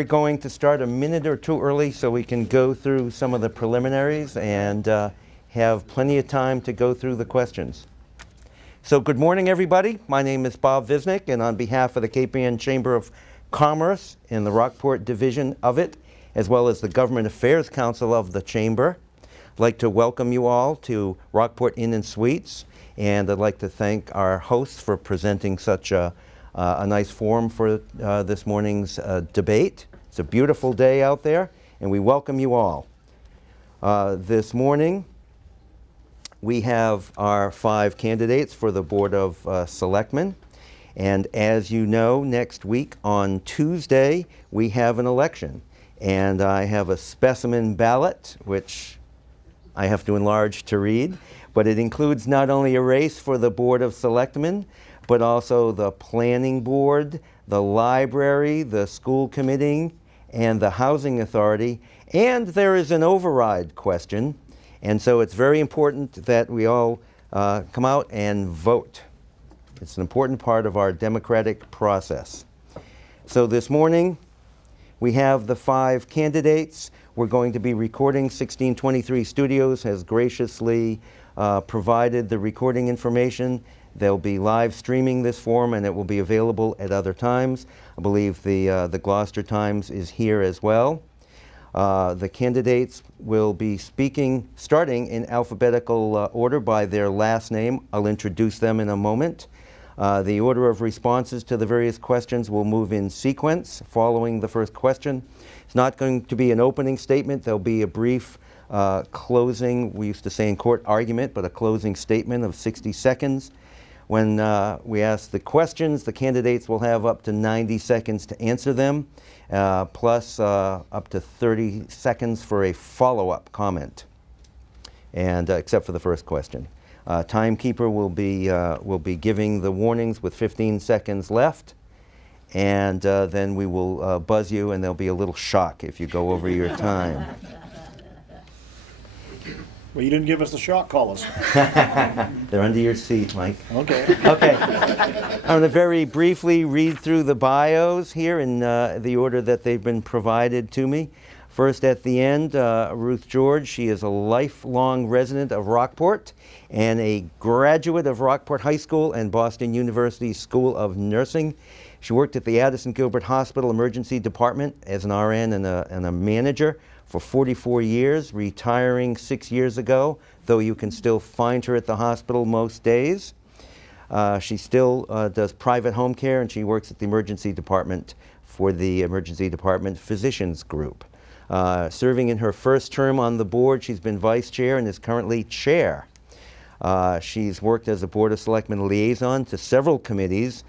We're going to start a minute or two early so we can go through some of the preliminaries and have plenty of time to go through the questions. So good morning, everybody. My name is Bob Visnick, and on behalf of the Cape Ann Chamber of Commerce and the Rockport Division of it, as well as the Government Affairs Council of the Chamber, I'd like to welcome you all to Rockport Inn and Suites, and I'd like to thank our hosts for presenting such a nice forum for this morning's debate. It's a beautiful day out there, and we welcome you all. This morning, we have our 5 candidates for the Board of Selectmen. And as you know, next week on Tuesday, we have an election. And I have a specimen ballot, which I have to enlarge to read. But it includes not only a race for the Board of Selectmen, but also the Planning Board, the Library, the School Committee, and the Housing Authority. And there is an override question. And so it's very important that we all come out and vote. It's an important part of our democratic process. So this morning, we have the 5 candidates. We're going to be recording. 1623 Studios has graciously provided the recording information. They'll be live streaming this forum, and it will be available at other times. I believe the Gloucester Times is here as well. The candidates will be speaking, starting in alphabetical order by their last name. I'll introduce them in a moment. The order of responses to the various questions will move in sequence following the first question. It's not going to be an opening statement. There'll be a brief closing, we used to say in court, argument, but a closing statement of 60 seconds. When we ask the questions, the candidates will have up to 90 seconds to answer them, plus up to 30 seconds for a follow-up comment, and except for the first question. Timekeeper will be giving the warnings with 15 seconds left, and then we will buzz you, and there'll be a little shock if you go over your time. Well, you didn't give us the shock collars. They're under your seat, Mike. Okay. Okay. I'm going to very briefly read through the bios here in the order that they've been provided to me. First at the end, Ruth George. She is a lifelong resident of Rockport and a graduate of Rockport High School and Boston University School of Nursing. She worked at the Addison Gilbert Hospital Emergency Department as an RN and a manager for 44 years, retiring 6 years ago, though you can still find her at the hospital most days. She still does private home care, and she works at the emergency department for the emergency department physicians group. Serving in her first term on the board, she's been vice chair and is currently chair. She's worked as a Board of Selectmen liaison to several committees,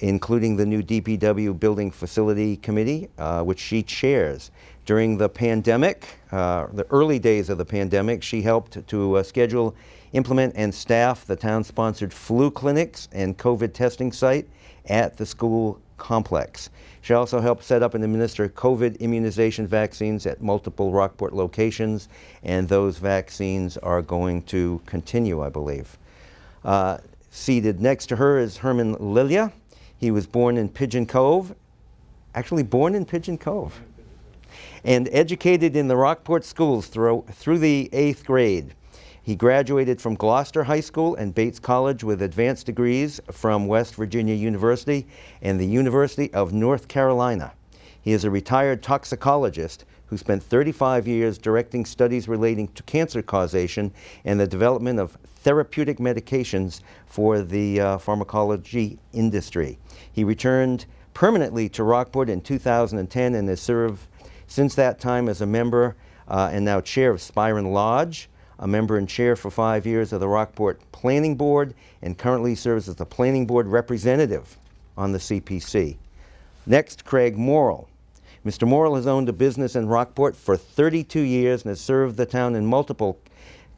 including the new DPW Building Facility Committee, which she chairs. During the pandemic, the early days of the pandemic, she helped to schedule, implement, and staff the town-sponsored flu clinics and COVID testing site at the school complex. She also helped set up and administer COVID immunization vaccines at multiple Rockport locations, and those vaccines are going to continue, I believe. Seated next to her is Herman Lilia. He was born in Pigeon Cove, and educated in the Rockport schools through the 8th grade. He graduated from Gloucester High School and Bates College with advanced degrees from West Virginia University and the University of North Carolina. He is a retired toxicologist who spent 35 years directing studies relating to cancer causation and the development of therapeutic medications for the pharmacology industry. He returned permanently to Rockport in 2010 and has served since that time as a member and now chair of Spiron Lodge, a member and chair for 5 years of the Rockport Planning Board, and currently serves as the Planning Board representative on the CPC. Next, Craig Morrell. Mr. Morrell has owned a business in Rockport for 32 years and has served the town in multiple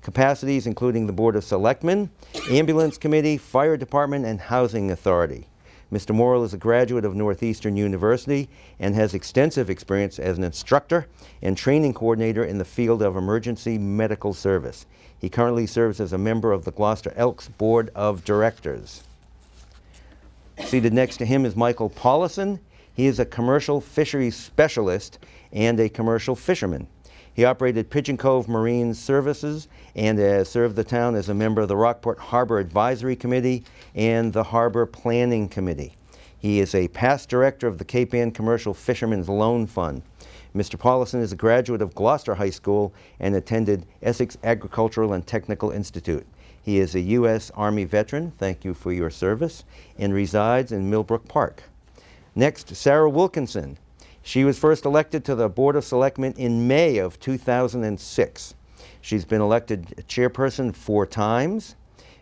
capacities, including the Board of Selectmen, Ambulance Committee, Fire Department, and Housing Authority. Mr. Morrell is a graduate of Northeastern University and has extensive experience as an instructor and training coordinator in the field of emergency medical service. He currently serves as a member of the Gloucester Elks Board of Directors. Seated next to him is Michael Paulison. He is a commercial fisheries specialist and a commercial fisherman. He operated Pigeon Cove Marine Services and has served the town as a member of the Rockport Harbor Advisory Committee and the Harbor Planning Committee. He is a past director of the Cape Ann Commercial Fishermen's Loan Fund. Mr. Paulison is a graduate of Gloucester High School and attended Essex Agricultural and Technical Institute. He is a U.S. Army veteran, thank you for your service, and resides in Millbrook Park. Next, Sarah Wilkinson. She was first elected to the Board of Selectmen in May of 2006. She's been elected chairperson 4 times.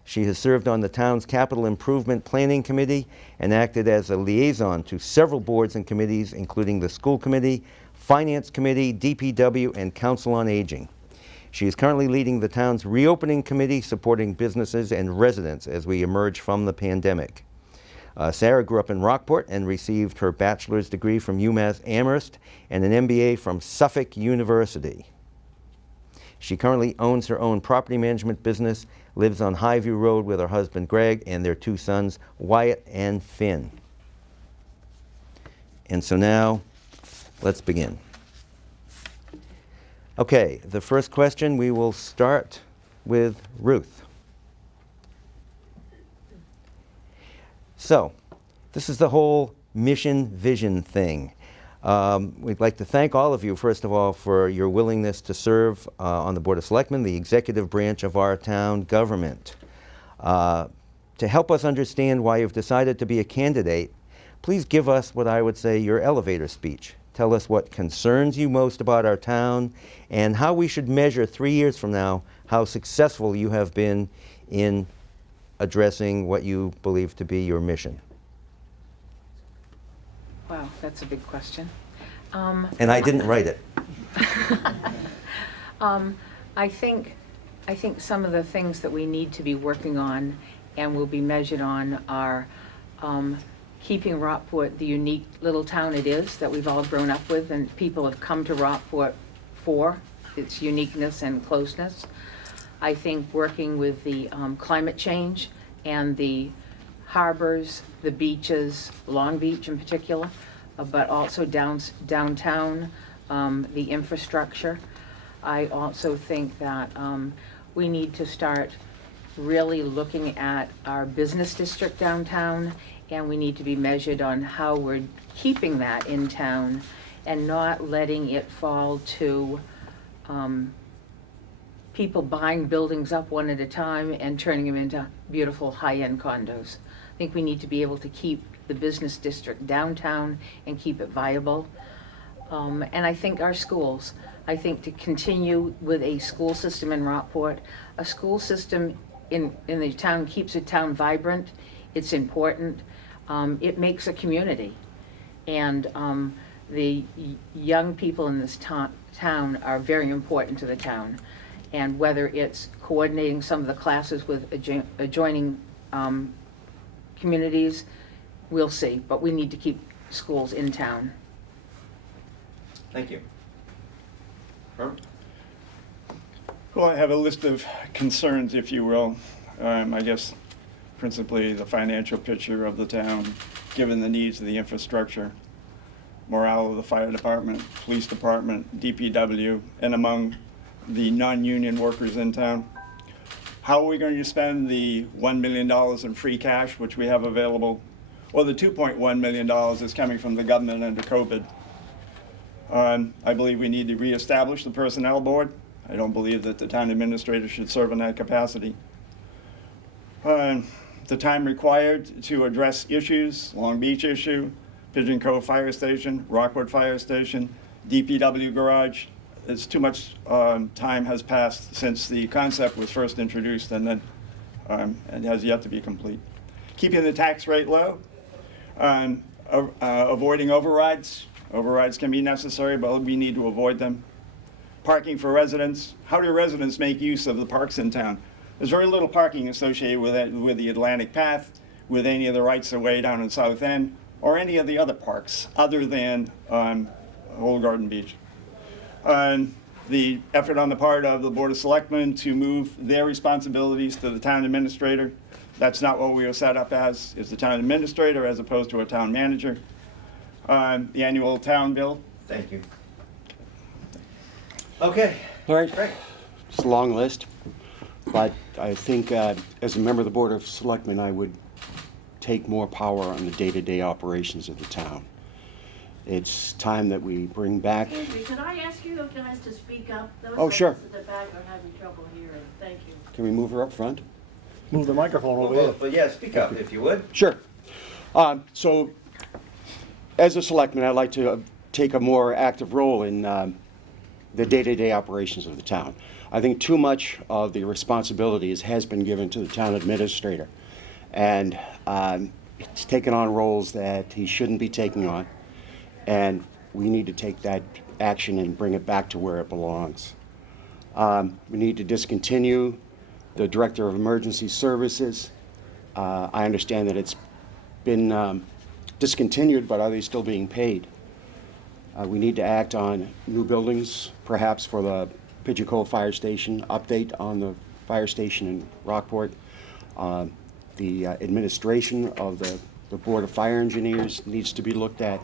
She has served on the town's Capital Improvement Planning Committee and acted as a liaison to several boards and committees, including the School Committee, Finance Committee, DPW, and Council on Aging. She is currently leading the town's reopening committee, supporting businesses and residents as we emerge from the pandemic. Sarah grew up in Rockport and received her bachelor's degree from UMass Amherst and an MBA from Suffolk University. She currently owns her own property management business, lives on Highview Road with her husband Greg and their 2 sons, Wyatt and Finn. And so now, let's begin. Okay, the first question, we will start with Ruth. So, this is the whole mission vision thing. We'd like to thank all of you, first of all, for your willingness to serve on the Board of Selectmen, the executive branch of our town government. To help us understand why you've decided to be a candidate, please give us what I would say your elevator speech. Tell us what concerns you most about our town and how we should measure 3 years from now how successful you have been in addressing what you believe to be your mission. Wow, that's a big question. And I didn't write it. I think some of the things that we need to be working on and will be measured on are keeping Rockport the unique little town it is that we've all grown up with and people have come to Rockport for its uniqueness and closeness. I think working with the climate change and the harbors, the beaches, Long Beach in particular, but also downtown, the infrastructure. I also think that we need to start really looking at our business district downtown, and we need to be measured on how we're keeping that in town and not letting it fall to people buying buildings up one at a time and turning them into beautiful high-end condos. I think we need to be able to keep the business district downtown and keep it viable. And I think our schools, I think to continue with a school system in Rockport, a school system in the town keeps a town vibrant, it's important, it makes a community. And the young people in this town are very important to the town. And whether it's coordinating some of the classes with adjoining communities, we'll see. But we need to keep schools in town. Thank you. Herb? Well, I have a list of concerns, if you will. I guess principally the financial picture of the town, given the needs of the infrastructure, morale of the fire department, police department, DPW, and among the non-union workers in town. How are we going to spend the $1 million in free cash, which we have available? Well, the $2.1 million is coming from the government under COVID. I believe we need to reestablish the personnel board. I don't believe that the town administrator should serve in that capacity. The time required to address issues, Long Beach issue, Pigeon Cove Fire Station, Rockport Fire Station, DPW garage. It's too much time has passed since the concept was first introduced and then it has yet to be complete. Keeping the tax rate low, avoiding overrides. Overrides can be necessary, but we need to avoid them. Parking for residents. How do residents make use of the parks in town? There's very little parking associated with the Atlantic Path, with any of the rights-of-way down in South End, or any of the other parks other than Old Garden Beach. The effort on the part of the Board of Selectmen to move their responsibilities to the town administrator. That's not what we were set up as, is the town administrator as opposed to a town manager. The annual town bill. Thank you. Okay. All right, Great. it's a long list, but I think as a member of the Board of Selectmen, I would take more power on the day-to-day operations of the town. It's time that we bring back, Excuse me, could I ask you guys to speak up? Oh, sure. Those of us at the back are having trouble hearing. Thank you. can we move her up front? Move the microphone over here. But yeah, speak up if you would. Sure. So, as a selectman, I'd like to take a more active role in the day-to-day operations of the town. I think too much of the responsibilities has been given to the town administrator, and he's taken on roles that he shouldn't be taking on, and we need to take that action and bring it back to where it belongs. We need to discontinue the Director of Emergency Services. I understand that it's been discontinued, but are they still being paid? We need to act on new buildings, perhaps for the Pigeon Cove Fire Station, update on the fire station in Rockport. The administration of the Board of Fire Engineers needs to be looked at.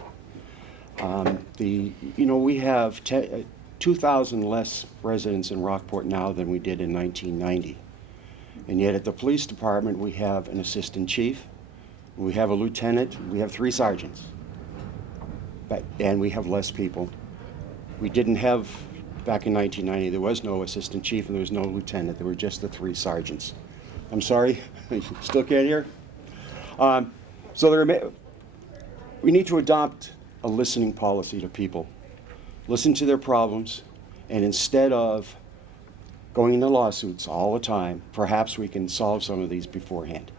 We have 2,000 less residents in Rockport now than we did in 1990. And yet at the police department, we have an assistant chief, we have a lieutenant, we have 3 sergeants. And we have less people. We didn't have, back in 1990, there was no assistant chief and there was no lieutenant. There were just the 3 sergeants. I'm sorry, still can't hear? We need to adopt a listening policy to people. Listen to their problems, and instead of going into lawsuits all the time, perhaps we can solve some of these beforehand.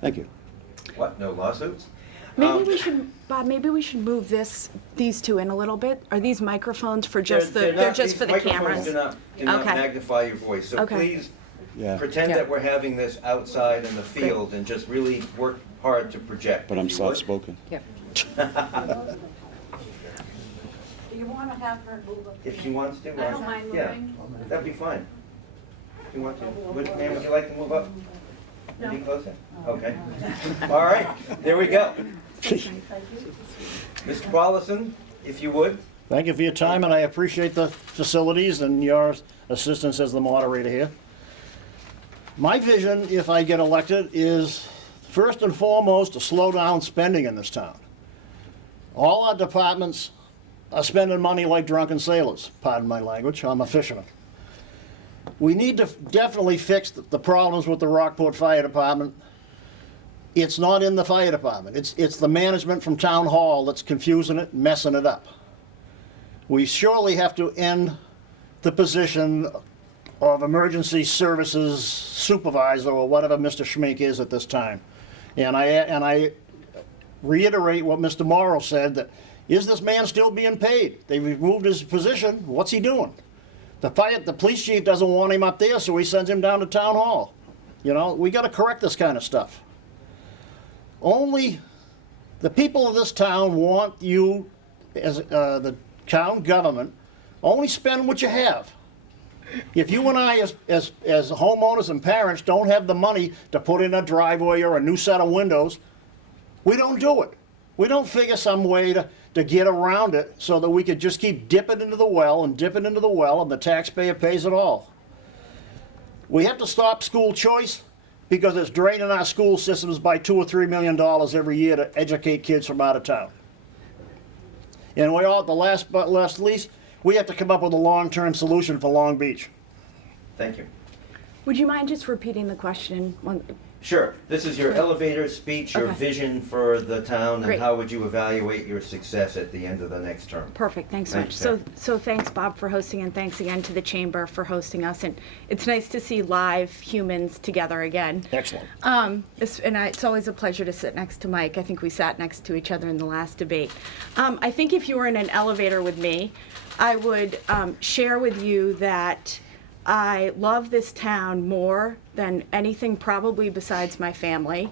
Thank you. What, no lawsuits? Maybe we should, Bob, maybe we should move these two in a little bit. Are these microphones for just they're just for the cameras? These microphones do not Okay. magnify your voice, so Okay. please Yeah, pretend Yeah. that we're having this outside in the field and just really work hard to project. but I'm if you would. soft-spoken. Yep. Do you want to have her move up? If she wants to. I don't mind Yeah, moving. that'd be fine. If you want to. Ma'am, would you like to move up? No. Be closer? Okay. All right, there we go. Mr. Paulison, if you would. Thank you for your time, and I appreciate the facilities and your assistance as the moderator here. My vision, if I get elected, is first and foremost to slow down spending in this town. All our departments are spending money like drunken sailors, pardon my language, I'm a fisherman. We need to definitely fix the problems with the Rockport Fire Department. It's not in the fire department. It's the management from Town Hall that's confusing it, messing it up. We surely have to end the position of emergency services supervisor or whatever Mr. Schmink is at this time. And I reiterate what Mr. Morrell said, that is this man still being paid? They removed his position. What's he doing? The police chief doesn't want him up there, so he sends him down to Town Hall. You know, we got to correct this kind of stuff. Only the people of this town want you, as the town government, only spend what you have. If you and I, as homeowners and parents, don't have the money to put in a driveway or a new set of windows, we don't do it. We don't figure some way to get around it so that we could just keep dipping into the well and dipping into the well, and the taxpayer pays it all. We have to stop school choice because it's draining our school systems by $2 or $3 million every year to educate kids from out of town. And we all, the last but not least, we have to come up with a long-term solution for Long Beach. Thank you. Would you mind just repeating the question? Sure. This is your elevator speech, your Okay. vision for the town, and Great. how would you evaluate your success at the end of the next term? Perfect, thanks so much. Thanks, So thanks, Bob, for hosting, and thanks again to the Chamber for hosting us. And it's nice to see live humans together again. Excellent. It's always a pleasure to sit next to Mike. I think we sat next to each other in the last debate. I think if you were in an elevator with me, I would share with you that I love this town more than anything probably besides my family.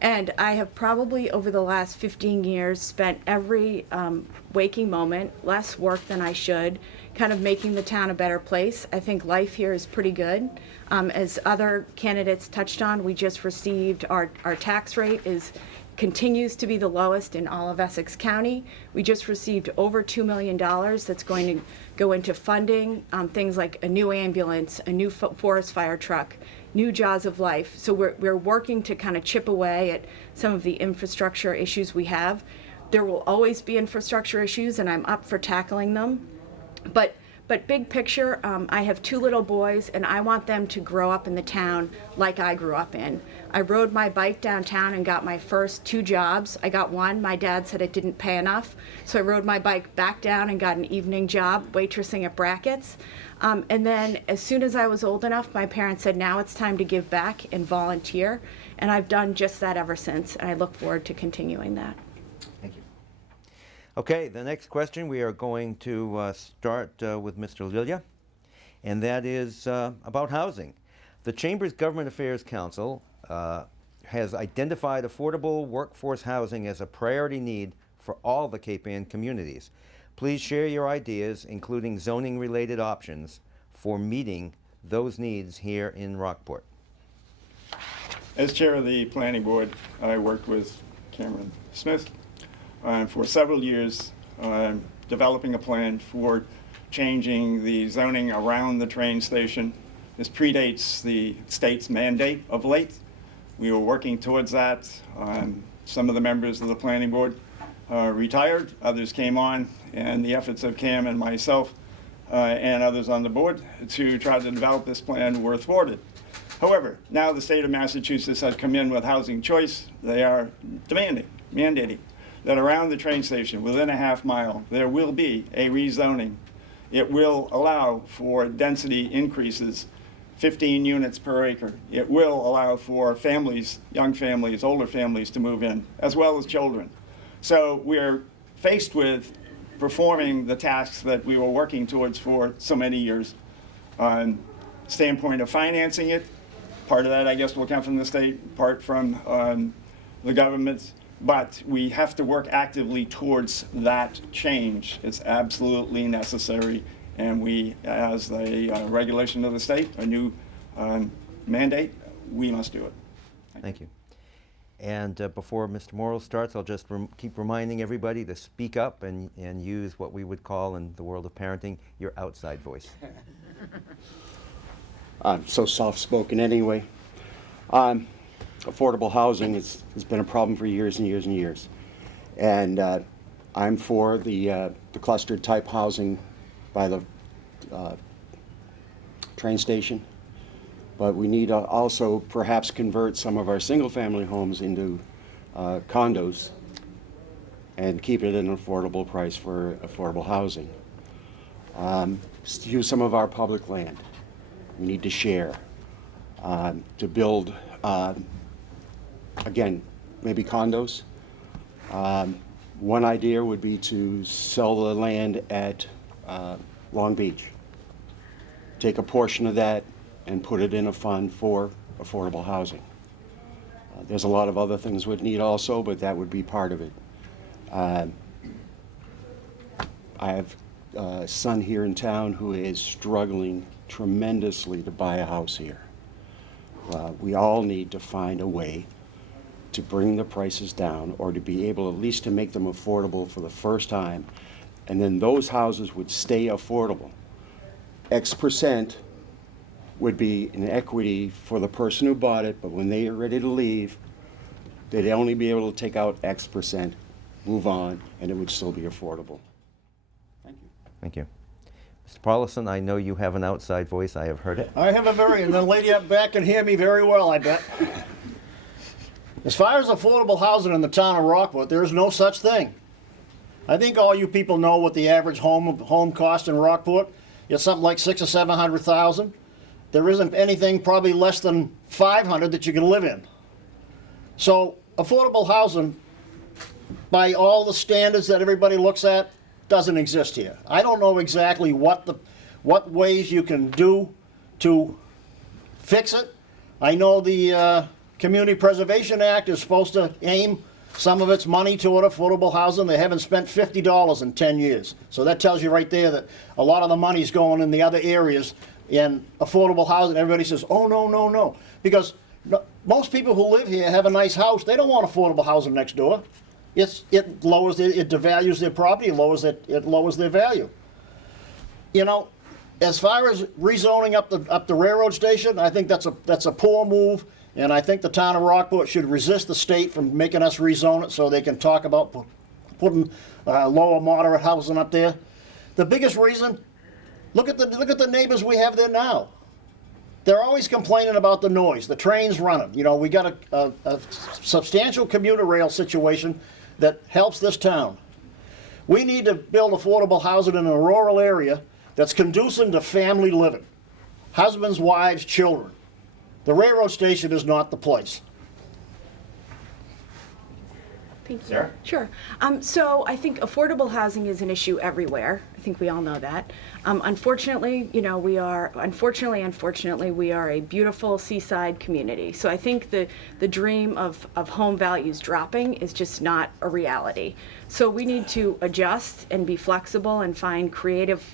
And I have probably over the last 15 years spent every waking moment, less work than I should, kind of making the town a better place. I think life here is pretty good. As other candidates touched on, we just received our tax rate is continues to be the lowest in all of Essex County. We just received over $2 million that's going to go into funding things like a new ambulance, a new forest fire truck, new Jaws of Life. So we're working to kind of chip away at some of the infrastructure issues we have. There will always be infrastructure issues, and I'm up for tackling them. But big picture, I have 2 little boys, and I want them to grow up in the town like I grew up in. I rode my bike downtown and got my first 2 jobs. I got one. My dad said it didn't pay enough, so I rode my bike back down and got an evening job waitressing at Brackett's. And then as soon as I was old enough, my parents said, now it's time to give back and volunteer. And I've done just that ever since, and I look forward to continuing that. Thank you. Okay, the next question, we are going to start with Mr. Lilia, and that is about housing. The Chamber's Government Affairs Council has identified affordable workforce housing as a priority need for all the Cape Ann communities. Please share your ideas, including zoning-related options, for meeting those needs here in Rockport. As chair of the planning board, I worked with Cameron Smith for several years, developing a plan for changing the zoning around the train station. This predates the state's mandate of late. We were working towards that. Some of the members of the planning board retired, others came on, and the efforts of Cam and myself and others on the board to try to develop this plan were thwarted. However, now the state of Massachusetts has come in with housing choice. They are mandating that around the train station, within a half mile, there will be a rezoning. It will allow for density increases, 15 units per acre. It will allow for families, young families, older families to move in, as well as children. So we're faced with performing the tasks that we were working towards for so many years. Standpoint of financing it, part of that, I guess, will come from the state, part from the government, but we have to work actively towards that change. It's absolutely necessary, and we, as a regulation of the state, a new mandate, we must do it. Thank you. And before Mr. Morrell starts, I'll just keep reminding everybody to speak up and use what we would call in the world of parenting, your outside voice. I'm so soft-spoken anyway. Affordable housing has been a problem for years and years and years. And I'm for the clustered type housing by the train station. But we need to also perhaps convert some of our single-family homes into condos and keep it at an affordable price for affordable housing. Use some of our public land. We need to share to build, again, maybe condos. One idea would be to sell the land at Long Beach. Take a portion of that and put it in a fund for affordable housing. There's a lot of other things we'd need also, but that would be part of it. I have a son here in town who is struggling tremendously to buy a house here. We all need to find a way to bring the prices down, or to be able at least to make them affordable for the first time, and then those houses would stay affordable. X% would be an equity for the person who bought it, but when they are ready to leave, they'd only be able to take out X%, move on, and it would still be affordable. Thank you. Thank you. Mr. Paulison, I know you have an outside voice. I have heard it. I have and the lady up back can hear me very well, I bet. As far as affordable housing in the town of Rockport, there is no such thing. I think all you people know what the average home cost in Rockport. It's something like $600,000 or $700,000. There isn't anything probably less than $500,000 that you can live in. So affordable housing, by all the standards that everybody looks at, doesn't exist here. I don't know exactly what ways you can do to fix it. I know the Community Preservation Act is supposed to aim some of its money toward affordable housing. They haven't spent $50 in 10 years. So that tells you right there that a lot of the money's going in the other areas in affordable housing. Everybody says, oh, no, no, no. Because Most people who live here have a nice house. They don't want affordable housing next door. It devalues their property, it lowers their value. You know, as far as rezoning up the railroad station, I think that's a poor move, and I think the town of Rockport should resist the state from making us rezone it so they can talk about putting lower moderate housing up there. The biggest reason, look at the neighbors we have there now. They're always complaining about the noise, the trains running. You know, we got a substantial commuter rail situation that helps this town. We need to build affordable housing in a rural area that's conducive to family living. Husbands, wives, children. The railroad station is not the place. Thank you. Sarah? Sure. So I think affordable housing is an issue everywhere. I think we all know that. Unfortunately, you know, unfortunately, we are a beautiful seaside community. So I think the dream of home values dropping is just not a reality. So we need to adjust and be flexible and find creative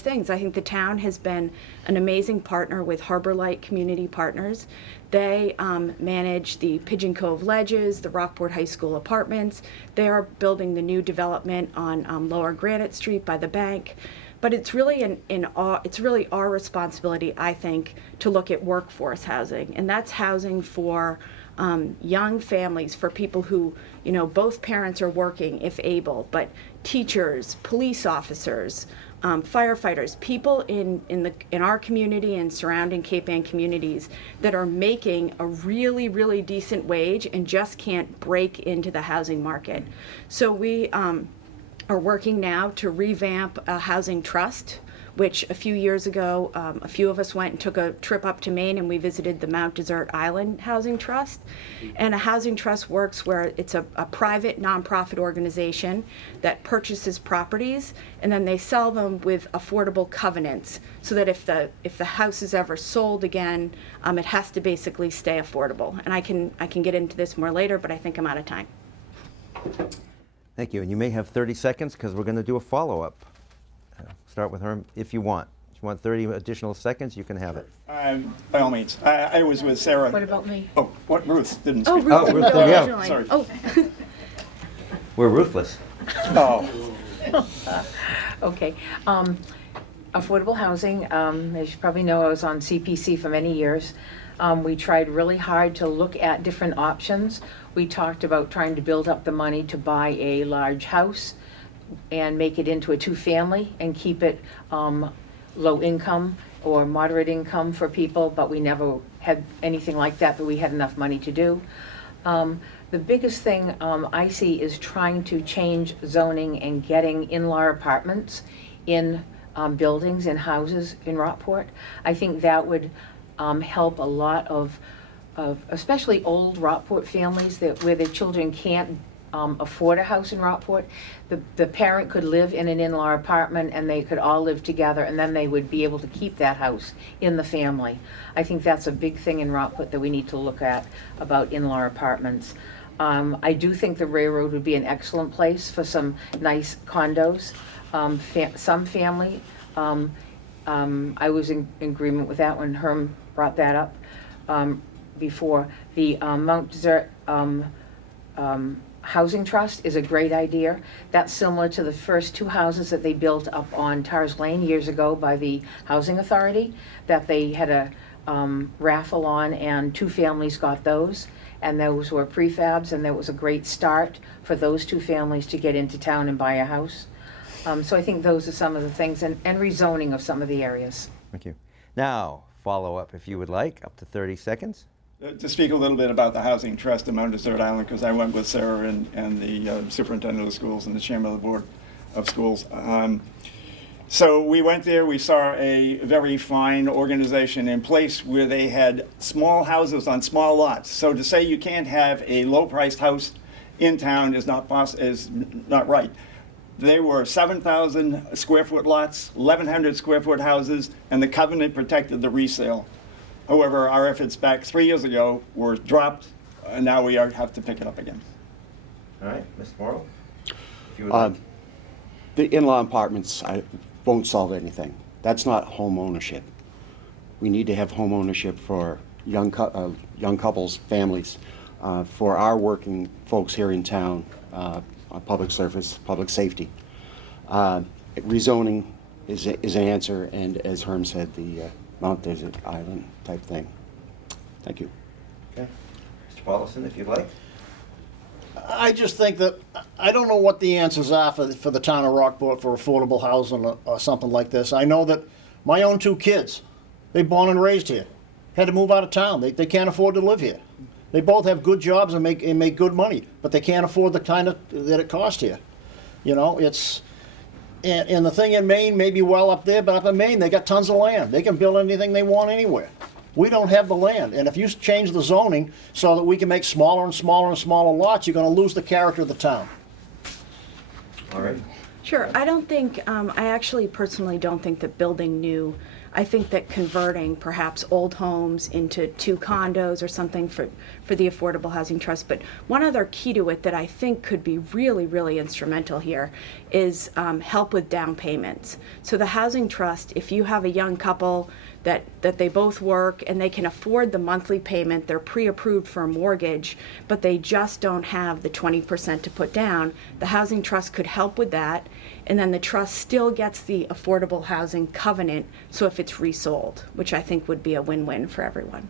things. I think the town has been an amazing partner with Harbor Light Community Partners. They manage the Pigeon Cove Ledges, the Rockport High School apartments. They are building the new development on Lower Granite Street by the bank. But it's really it's really our responsibility, I think, to look at workforce housing, and that's housing for young families, for people who, you know, both parents are working if able, but teachers, police officers, firefighters, people in our community and surrounding Cape Ann communities that are making a really, really decent wage and just can't break into the housing market. So we are working now to revamp a housing trust, which a few years ago, a few of us went and took a trip up to Maine and we visited the Mount Desert Island Housing Trust. And a housing trust works where it's a private nonprofit organization that purchases properties and then they sell them with affordable covenants so that if the house is ever sold again, it has to basically stay affordable. And I can get into this more later, but I think I'm out of time. Thank you. And you may have 30 seconds because we're going to do a follow-up. Start with her if you want. If you want 30 additional seconds, you can have it. By all means. I was with Sarah. What about me? Oh, what, Ruth didn't Oh, speak. Ruth, Oh, didn't Ruth, go yeah. originally. Sorry. Oh. We're ruthless. Oh. Okay. Affordable housing, as you probably know, I was on CPC for many years. We tried really hard to look at different options. We talked about trying to build up the money to buy a large house and make it into a two-family and keep it low income or moderate income for people, but we never had anything like that we had enough money to do. The biggest thing I see is trying to change zoning and getting in-law apartments in buildings and houses in Rockport. I think that would help a lot of especially old Rockport families where their children can't afford a house in Rockport. The parent could live in an in-law apartment and they could all live together and then they would be able to keep that house in the family. I think that's a big thing in Rockport that we need to look at about in-law apartments. I do think the railroad would be an excellent place for some nice condos, some family. I was in agreement with that when Herm brought that up before. The Mount Desert Housing Trust is a great idea. That's similar to the first two houses that they built up on Tars Lane years ago by the Housing Authority, that they had a raffle on and two families got those. And those were prefabs and that was a great start for those two families to get into town and buy a house. So I think those are some of the things, and rezoning of some of the areas. Thank you. Now, follow up if you would like, up to 30 seconds. To speak a little bit about the Housing Trust in Mount Desert Island, because I went with Sarah and the superintendent of schools and the chairman of the board of schools. So we went there, we saw a very fine organization in place where they had small houses on small lots. So to say you can't have a low-priced house in town is not right. They were 7,000 square foot lots, 1,100 square foot houses, and the covenant protected the resale. However, our efforts back 3 years ago were dropped, and now we have to pick it up again. All right, Mr. Morrell, if you would like. The in-law apartments won't solve anything. That's not home ownership. We need to have home ownership for young couples, families, for our working folks here in town on public service, public safety. Rezoning is an answer, and as Herm said, the Mount Desert Island type thing. Thank you. Okay. Mr. Paulison, if you'd like. I just think that, I don't know what the answers are for the town of Rockport for affordable housing or something like this. I know that my own 2 kids, they born and raised here, had to move out of town. They can't afford to live here. They both have good jobs and make good money, but they can't afford the kind that it costs here. You know, it's, and the thing in Maine may be well up there, but up in Maine, they got tons of land. They can build anything they want anywhere. We don't have the land, and if you change the zoning so that we can make smaller and smaller and smaller lots, you're gonna lose the character of the town. All right. Sure, I don't think, I actually personally don't think that building new, I think that converting perhaps old homes into 2 condos or something for the Affordable Housing Trust. But one other key to it that I think could be really, really instrumental here is help with down payments. So the Housing Trust, if you have a young couple that they both work and they can afford the monthly payment, they're pre-approved for a mortgage, but they just don't have the 20% to put down, the Housing Trust could help with that, and then the trust still gets the affordable housing covenant, so if it's resold, which I think would be a win-win for everyone.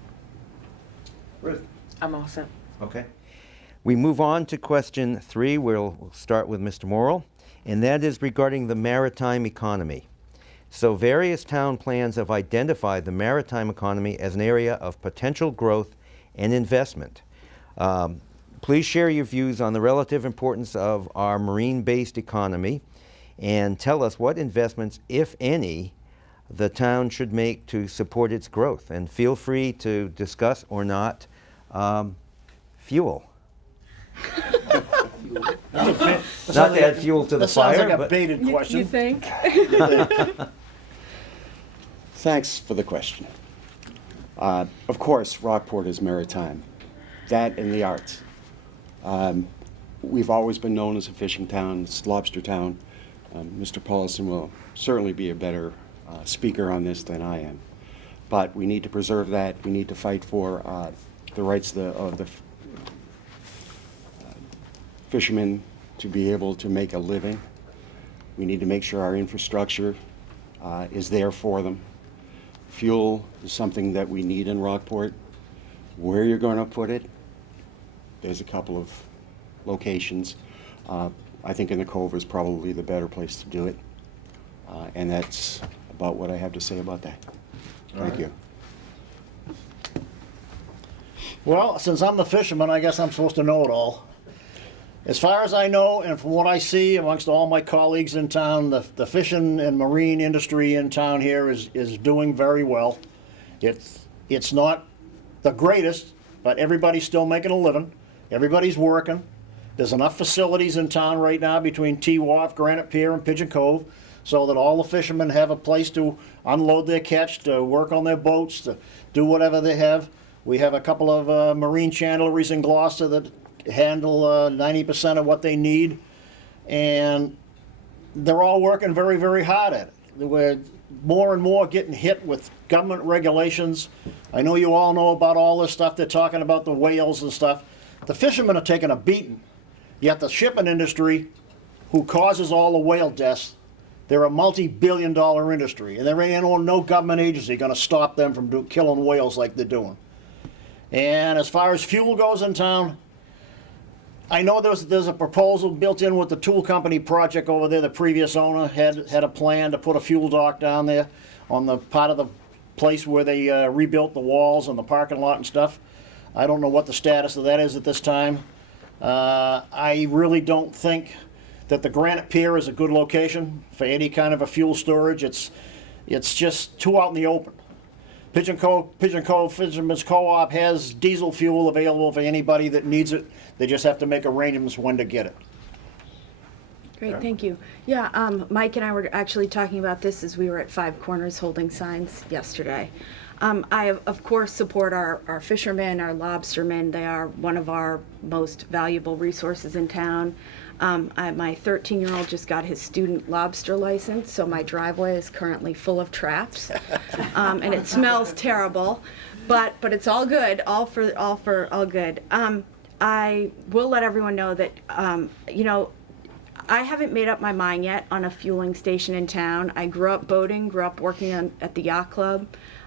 Ruth. I'm all set. Okay. We move on to question 3. We'll start with Mr. Morrell, and that is regarding the maritime economy. So various town plans have identified the maritime economy as an area of potential growth and investment. Please share your views on the relative importance of our marine-based economy and tell us what investments, if any, the town should make to support its growth. And feel free to discuss or not fuel. Not to add fuel to the That sounds fire, like a but baited question. You think? Thanks for the question. Of course, Rockport is maritime. That and the arts. We've always been known as a fishing town, it's a lobster town. Mr. Paulison will certainly be a better speaker on this than I am. But we need to preserve that. We need to fight for the rights of the fishermen to be able to make a living. We need to make sure our infrastructure is there for them. Fuel is something that we need in Rockport. Where you're going to put it, there's a couple of locations. I think in the Cove is probably the better place to do it. And that's about what I have to say about that. Thank you. Well, since I'm the fisherman, I guess I'm supposed to know it all. As far as I know, and from what I see amongst all my colleagues in town, the fishing and marine industry in town here is doing very well. It's not the greatest, but everybody's still making a living. Everybody's working. There's enough facilities in town right now between T-Wharf, Granite Pier, and Pigeon Cove, so that all the fishermen have a place to unload their catch, to work on their boats, to do whatever they have. We have a couple of marine chandleries in Gloucester that handle 90% of what they need, and they're all working very, very hard at it. We're more and more getting hit with government regulations. I know you all know about all this stuff. They're talking about the whales and stuff. The fishermen are taking a beating, yet the shipping industry, who causes all the whale deaths, they're a multi-billion-dollar industry, and there ain't no government agency going to stop them from killing whales like they're doing. And as far as fuel goes in town, I know there's a proposal built in with the tool company project over there. The previous owner had a plan to put a fuel dock down there on the part of the place where they rebuilt the walls and the parking lot and stuff. I don't know what the status of that is at this time. I really don't think that the Granite Pier is a good location for any kind of a fuel storage. It's just too out in the open. Pigeon Cove Fishermen's Co-op has diesel fuel available for anybody that needs it. They just have to make arrangements when to get it. Great, thank you. Yeah, Mike and I were actually talking about this as we were at Five Corners holding signs yesterday. I, of course, support our fishermen, our lobstermen. They are one of our most valuable resources in town. My 13-year-old just got his student lobster license, so my driveway is currently full of traps, and it smells terrible. but it's all good, all good. I will let everyone know that, you know, I haven't made up my mind yet on a fueling station in town. I grew up boating, grew up working at the yacht club.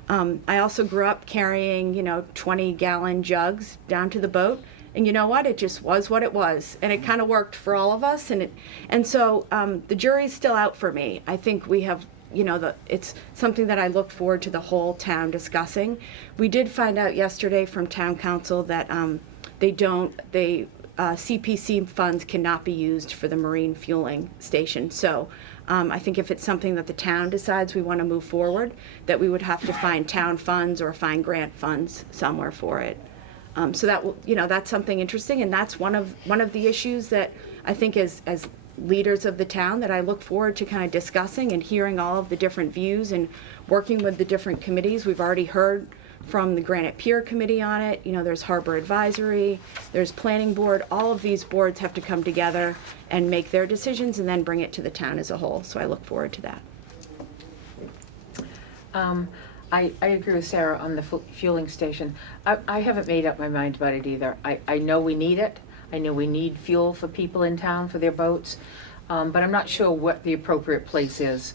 I also grew up carrying, you know, 20-gallon jugs down to the boat. And you know what? It just was what it was, and it kind of worked for all of us. And so the jury's still out for me. I think we have, you know, it's something that I look forward to the whole town discussing. We did find out yesterday from town council that CPC funds cannot be used for the marine fueling station. So I think if it's something that the town decides we want to move forward, that we would have to find town funds or find grant funds somewhere for it. So that will, you know, that's something interesting, and that's one of the issues that I think as leaders of the town that I look forward to kind of discussing and hearing all of the different views and working with the different committees. We've already heard from the Granite Pier Committee on it. You know, there's Harbor Advisory, there's Planning Board. All of these boards have to come together and make their decisions and then bring it to the town as a whole. So I look forward to that. I agree with Sarah on the fueling station. I haven't made up my mind about it either. I know we need it. I know we need fuel for people in town for their boats, but I'm not sure what the appropriate place is.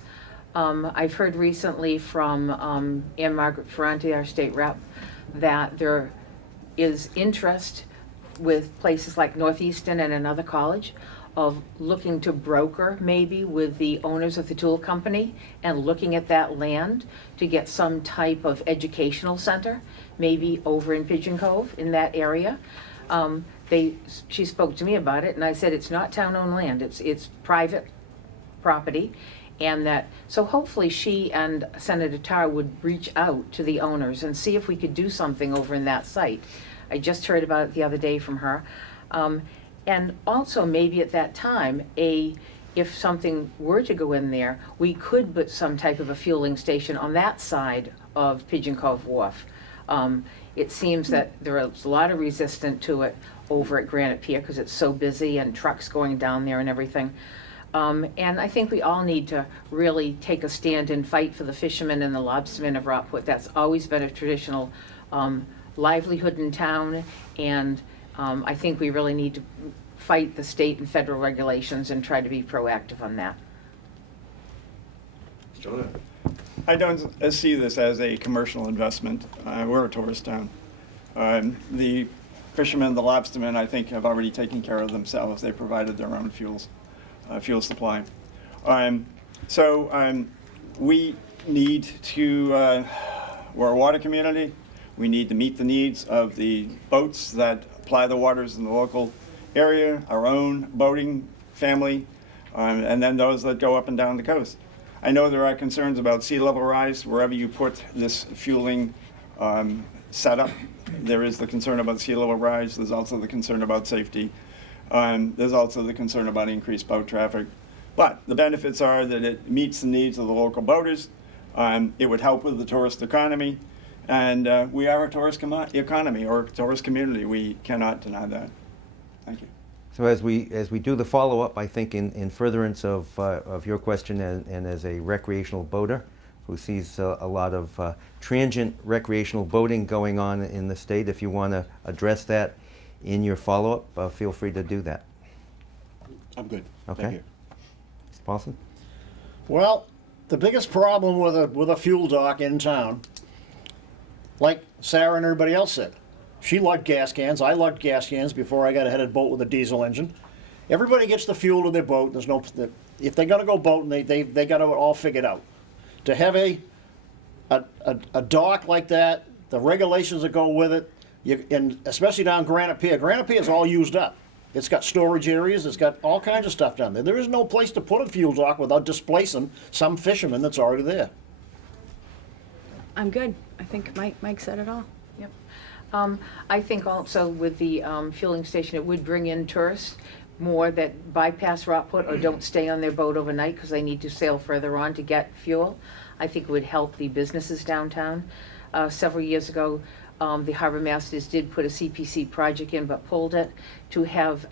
I've heard recently from Ann Margaret Ferranti, our state rep, that there is interest with places like Northeastern and another college of looking to broker maybe with the owners of the tool company and looking at that land to get some type of educational center, maybe over in Pigeon Cove in that area. She spoke to me about it, and I said it's not town-owned land, it's private property, and that, so hopefully she and Senator Tarr would reach out to the owners and see if we could do something over in that site. I just heard about it the other day from her. And also maybe at that time, if something were to go in there, we could put some type of a fueling station on that side of Pigeon Cove Wharf. It seems that there is a lot of resistance to it over at Granite Pier because it's so busy and trucks going down there and everything. And I think we all need to really take a stand and fight for the fishermen and the lobstermen of Rockport. That's always been a traditional livelihood in town, and I think we really need to fight the state and federal regulations and try to be proactive on that. I don't see this as a commercial investment. We're a tourist town. The fishermen, the lobstermen, I think, have already taken care of themselves. They provided their own fuel supply. We need to, we're a water community. We need to meet the needs of the boats that ply the waters in the local area, our own boating family, and then those that go up and down the coast. I know there are concerns about sea level rise wherever you put this fueling setup. There is the concern about sea level rise. There's also the concern about safety. There's also the concern about increased boat traffic. But the benefits are that it meets the needs of the local boaters. It would help with the tourist economy. And we are a tourist economy or a tourist community. We cannot deny that. Thank you. So as we do the follow-up, I think in furtherance of your question and as a recreational boater who sees a lot of transient recreational boating going on in the state, if you want to address that in your follow-up, feel free to do that. I'm good. Okay. Thank you. Mr. Paulson? Well, the biggest problem with a fuel dock in town, like Sarah and everybody else said, she lugged gas cans. I lugged gas cans before I got a headed boat with a diesel engine. Everybody gets the fuel to their boat. There's no, if they're gonna go boating, they got it all figured out. To have a dock like that, the regulations that go with it, and especially down Granite Pier. Granite Pier is all used up. It's got storage areas. It's got all kinds of stuff down there. There is no place to put a fuel dock without displacing some fisherman that's already there. I'm good. I think Mike said it all. Yep. I think also with the fueling station, it would bring in tourists more that bypass Rockport or don't stay on their boat overnight because they need to sail further on to get fuel. I think it would help the businesses downtown. Several years ago, the Harbor Masters did put a CPC project in but pulled it to have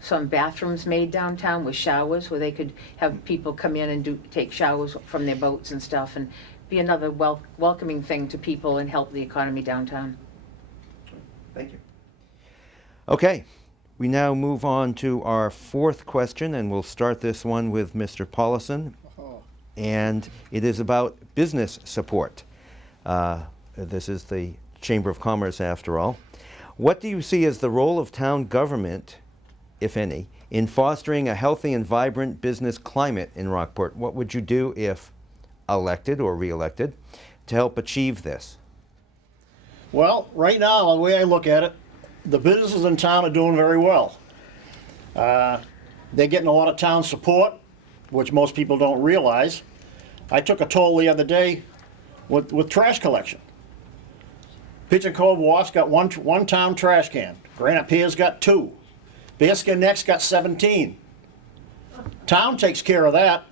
some bathrooms made downtown with showers where they could have people come in and take showers from their boats and stuff, and be another welcoming thing to people and help the economy downtown. Thank you. Okay, we now move on to our fourth question, and we'll start this one with Mr. Paulison. And it is about business support. This is the Chamber of Commerce, after all. What do you see as the role of town government, if any, in fostering a healthy and vibrant business climate in Rockport? What would you do if elected or re-elected to help achieve this? Well, right now, the way I look at it, the businesses in town are doing very well. They're getting a lot of town support, which most people don't realize. I took a toll the other day with trash collection. Pigeon Cove Wharf's got one town trash can. Granite Pier's got 2. Bearskin Neck's got 17. Town takes care of that,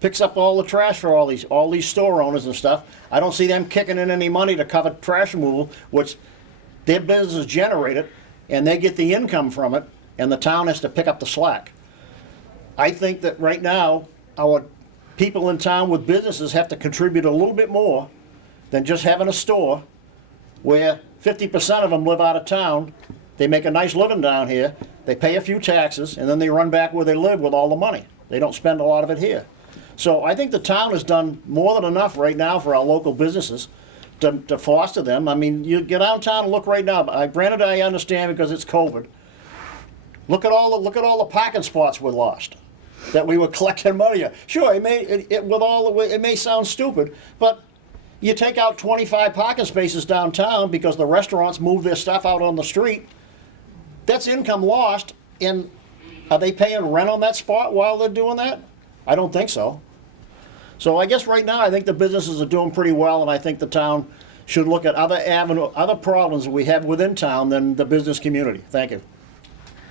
picks up all the trash for all these store owners and stuff. I don't see them kicking in any money to cover trash removal, which their business generated, and they get the income from it, and the town has to pick up the slack. I think that right now, our people in town with businesses have to contribute a little bit more than just having a store where 50% of them live out of town. They make a nice living down here, they pay a few taxes, and then they run back where they live with all the money. They don't spend a lot of it here. So I think the town has done more than enough right now for our local businesses to foster them. I mean, you get downtown and look right now. Granted, I understand because it's COVID. Look at all the parking spots we lost that we were collecting money on. Sure, it may sound stupid, but you take out 25 parking spaces downtown because the restaurants move their stuff out on the street. That's income lost, and are they paying rent on that spot while they're doing that? I don't think so. So I guess right now I think the businesses are doing pretty well, and I think the town should look at other problems that we have within town than the business community. Thank you.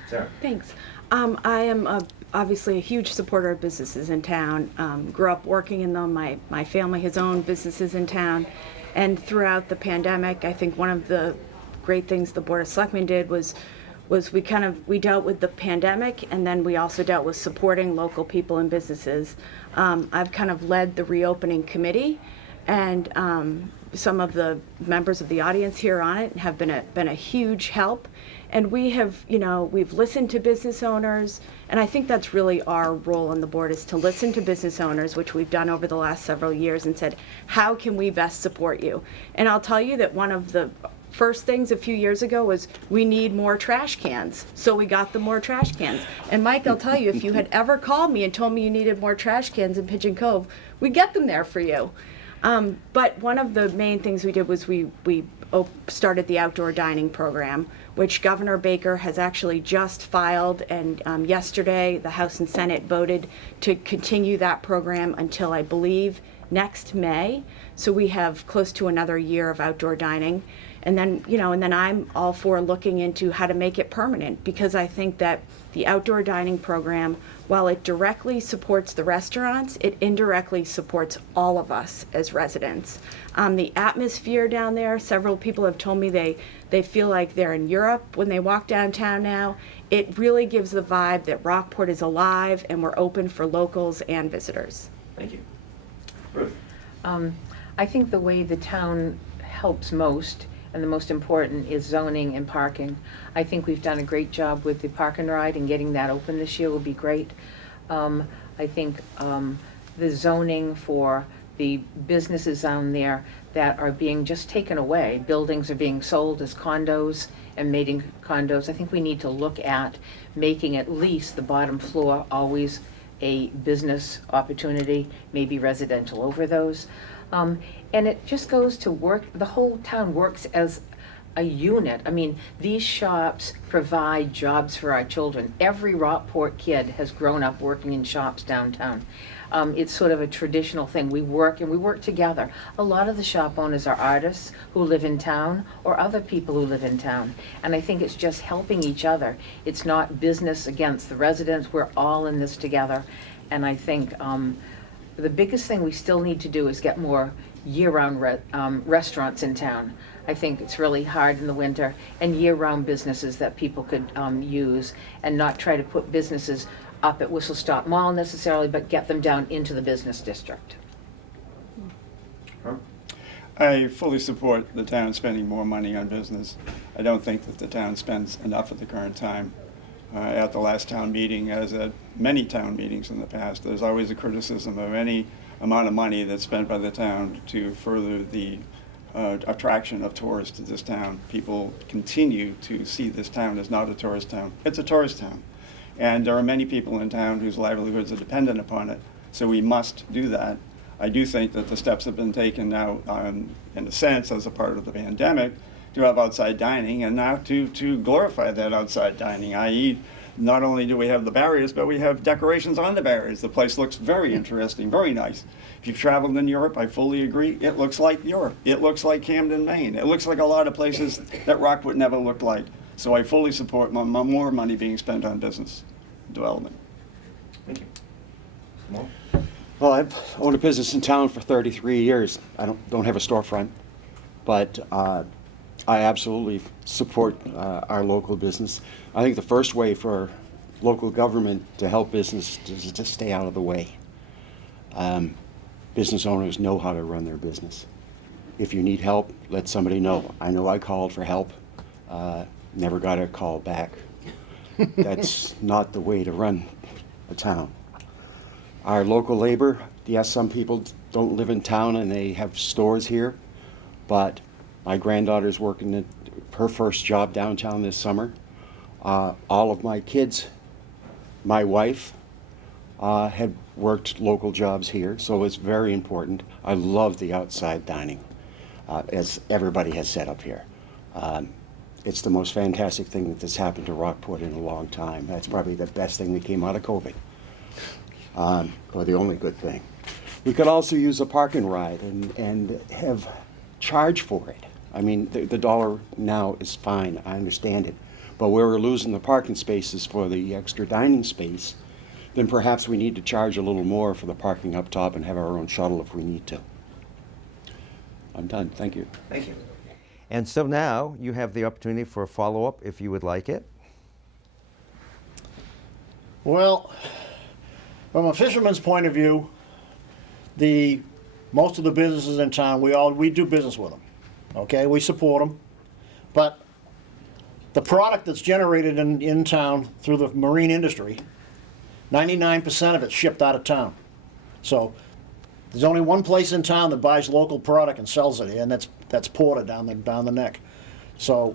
Sarah. Thanks. I am obviously a huge supporter of businesses in town. Grew up working in them. My family has owned businesses in town. And throughout the pandemic, I think one of the great things the Board of Selectmen did was we dealt with the pandemic, and then we also dealt with supporting local people and businesses. I've kind of led the reopening committee, and some of the members of the audience here on it have been a huge help. And we've listened to business owners, and I think that's really our role on the board, is to listen to business owners, which we've done over the last several years, and said, how can we best support you? And I'll tell you that one of the first things a few years ago was we need more trash cans. So we got the more trash cans. And Mike, I'll tell you, if you had ever called me and told me you needed more trash cans in Pigeon Cove, we'd get them there for you. But one of the main things we did was we started the outdoor dining program, which Governor Baker has actually just filed, and yesterday the House and Senate voted to continue that program until, I believe, next May. So we have close to another year of outdoor dining. And then I'm all for looking into how to make it permanent, because I think that the outdoor dining program, while it directly supports the restaurants, it indirectly supports all of us as residents. The atmosphere down there, several people have told me they feel like they're in Europe when they walk downtown now. It really gives the vibe that Rockport is alive and we're open for locals and visitors. Thank you. Ruth? I think the way the town helps most, and the most important, is zoning and parking. I think we've done a great job with the park and ride, and getting that open this year will be great. I think the zoning for the businesses down there that are being just taken away, buildings are being sold as condos and made in condos. I think we need to look at making at least the bottom floor always a business opportunity, maybe residential over those. And it just goes to work, the whole town works as a unit. I mean, these shops provide jobs for our children. Every Rockport kid has grown up working in shops downtown. It's sort of a traditional thing. We work and we work together. A lot of the shop owners are artists who live in town or other people who live in town. And I think it's just helping each other. It's not business against the residents. We're all in this together. And I think the biggest thing we still need to do is get more year-round restaurants in town. I think it's really hard in the winter, and year-round businesses that people could use, and not try to put businesses up at Whistle Stop Mall necessarily, but get them down into the business district. I fully support the town spending more money on business. I don't think that the town spends enough at the current time. At the last town meeting, as at many town meetings in the past, there's always a criticism of any amount of money that's spent by the town to further the attraction of tourists to this town. People continue to see this town as not a tourist town. It's a tourist town. And there are many people in town whose livelihoods are dependent upon it, so we must do that. I do think that the steps have been taken now, in a sense, as a part of the pandemic, to have outside dining, and now to glorify that outside dining, i.e., not only do we have the barriers, but we have decorations on the barriers. The place looks very interesting, very nice. If you've traveled in Europe, I fully agree, it looks like Europe. It looks like Camden, Maine. It looks like a lot of places that Rockport never looked like. So I fully support more money being spent on business development. Thank you. Well, Well, I've owned a business in town for 33 years. I don't have a storefront, but I absolutely support our local business. I think the first way for local government to help business is to stay out of the way. Business owners know how to run their business. If you need help, let somebody know. I know I called for help, never got a call back. That's not the way to run a town. Our local labor, yes, some people don't live in town and they have stores here, but my granddaughter's working at her first job downtown this summer. All of my kids, my wife, have worked local jobs here, so it's very important. I love the outside dining, as everybody has said up here. It's the most fantastic thing that's happened to Rockport in a long time. That's probably the best thing that came out of COVID, or the only good thing. We could also use a park and ride and have charge for it. I mean, the dollar now is fine, I understand it. But where we're losing the parking spaces for the extra dining space, then perhaps we need to charge a little more for the parking up top and have our own shuttle if we need to. I'm done, thank you. thank you. And so now you have the opportunity for a follow-up if you would like it. Well, from a fisherman's point of view, most of the businesses in town, we do business with them. Okay, we support them, but the product that's generated in town through the marine industry, 99% of it's shipped out of town. So there's only one place in town that buys local product and sells it, and that's Porter down the neck. So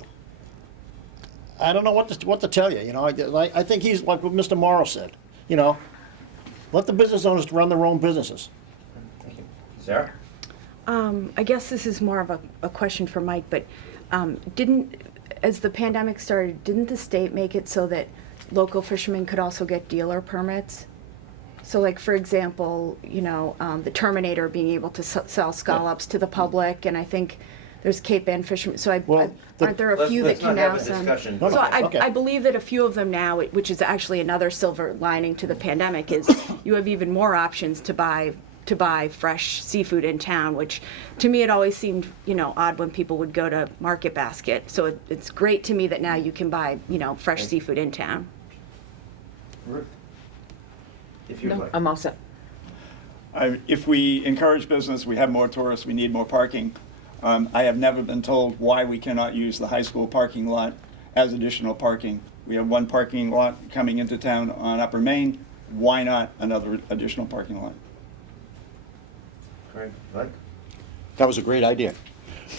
I don't know what to tell you. You know, I think he's like what Mr. Morrell said. You know, let the business owners run their own businesses. Thank you. Sarah? I guess this is more of a question for Mike, but as the pandemic started, didn't the state make it so that local fishermen could also get dealer permits? So like, for example, you know, the Terminator being able to sell scallops to the public, and I think there's Cape Ann fishermen, so aren't there a few that can now send? Discussion. No, So okay. I believe that a few of them now, which is actually another silver lining to the pandemic, is you have even more options to buy fresh seafood in town, which to me it always seemed, you know, odd when people would go to Market Basket. So it's great to me that now you can buy, you know, fresh seafood in town. Ruth? If you'd No, like. I'm all set. If we encourage business, we have more tourists, we need more parking. I have never been told why we cannot use the high school parking lot as additional parking. We have one parking lot coming into town on Upper Main. Why not another additional parking lot? Great. Mike? That was a great idea.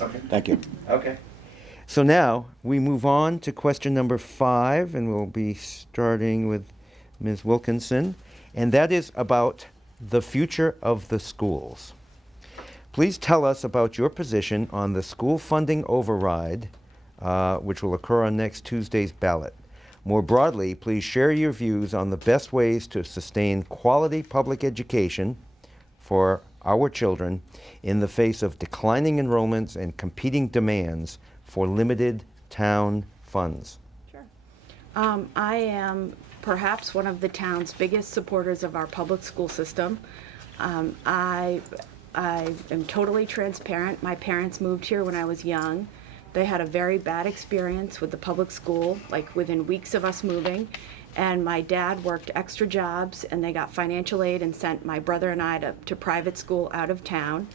Okay. Thank you. Okay. So now we move on to question number 5, and we'll be starting with Ms. Wilkinson, and that is about the future of the schools. Please tell us about your position on the school funding override, which will occur on next Tuesday's ballot. More broadly, please share your views on the best ways to sustain quality public education for our children in the face of declining enrollments and competing demands for limited town funds. Sure. I am perhaps one of the town's biggest supporters of our public school system. I am totally transparent. My parents moved here when I was young. They had a very bad experience with the public school, like within weeks of us moving. And my dad worked extra jobs, and they got financial aid and sent my brother and I to private school out of town.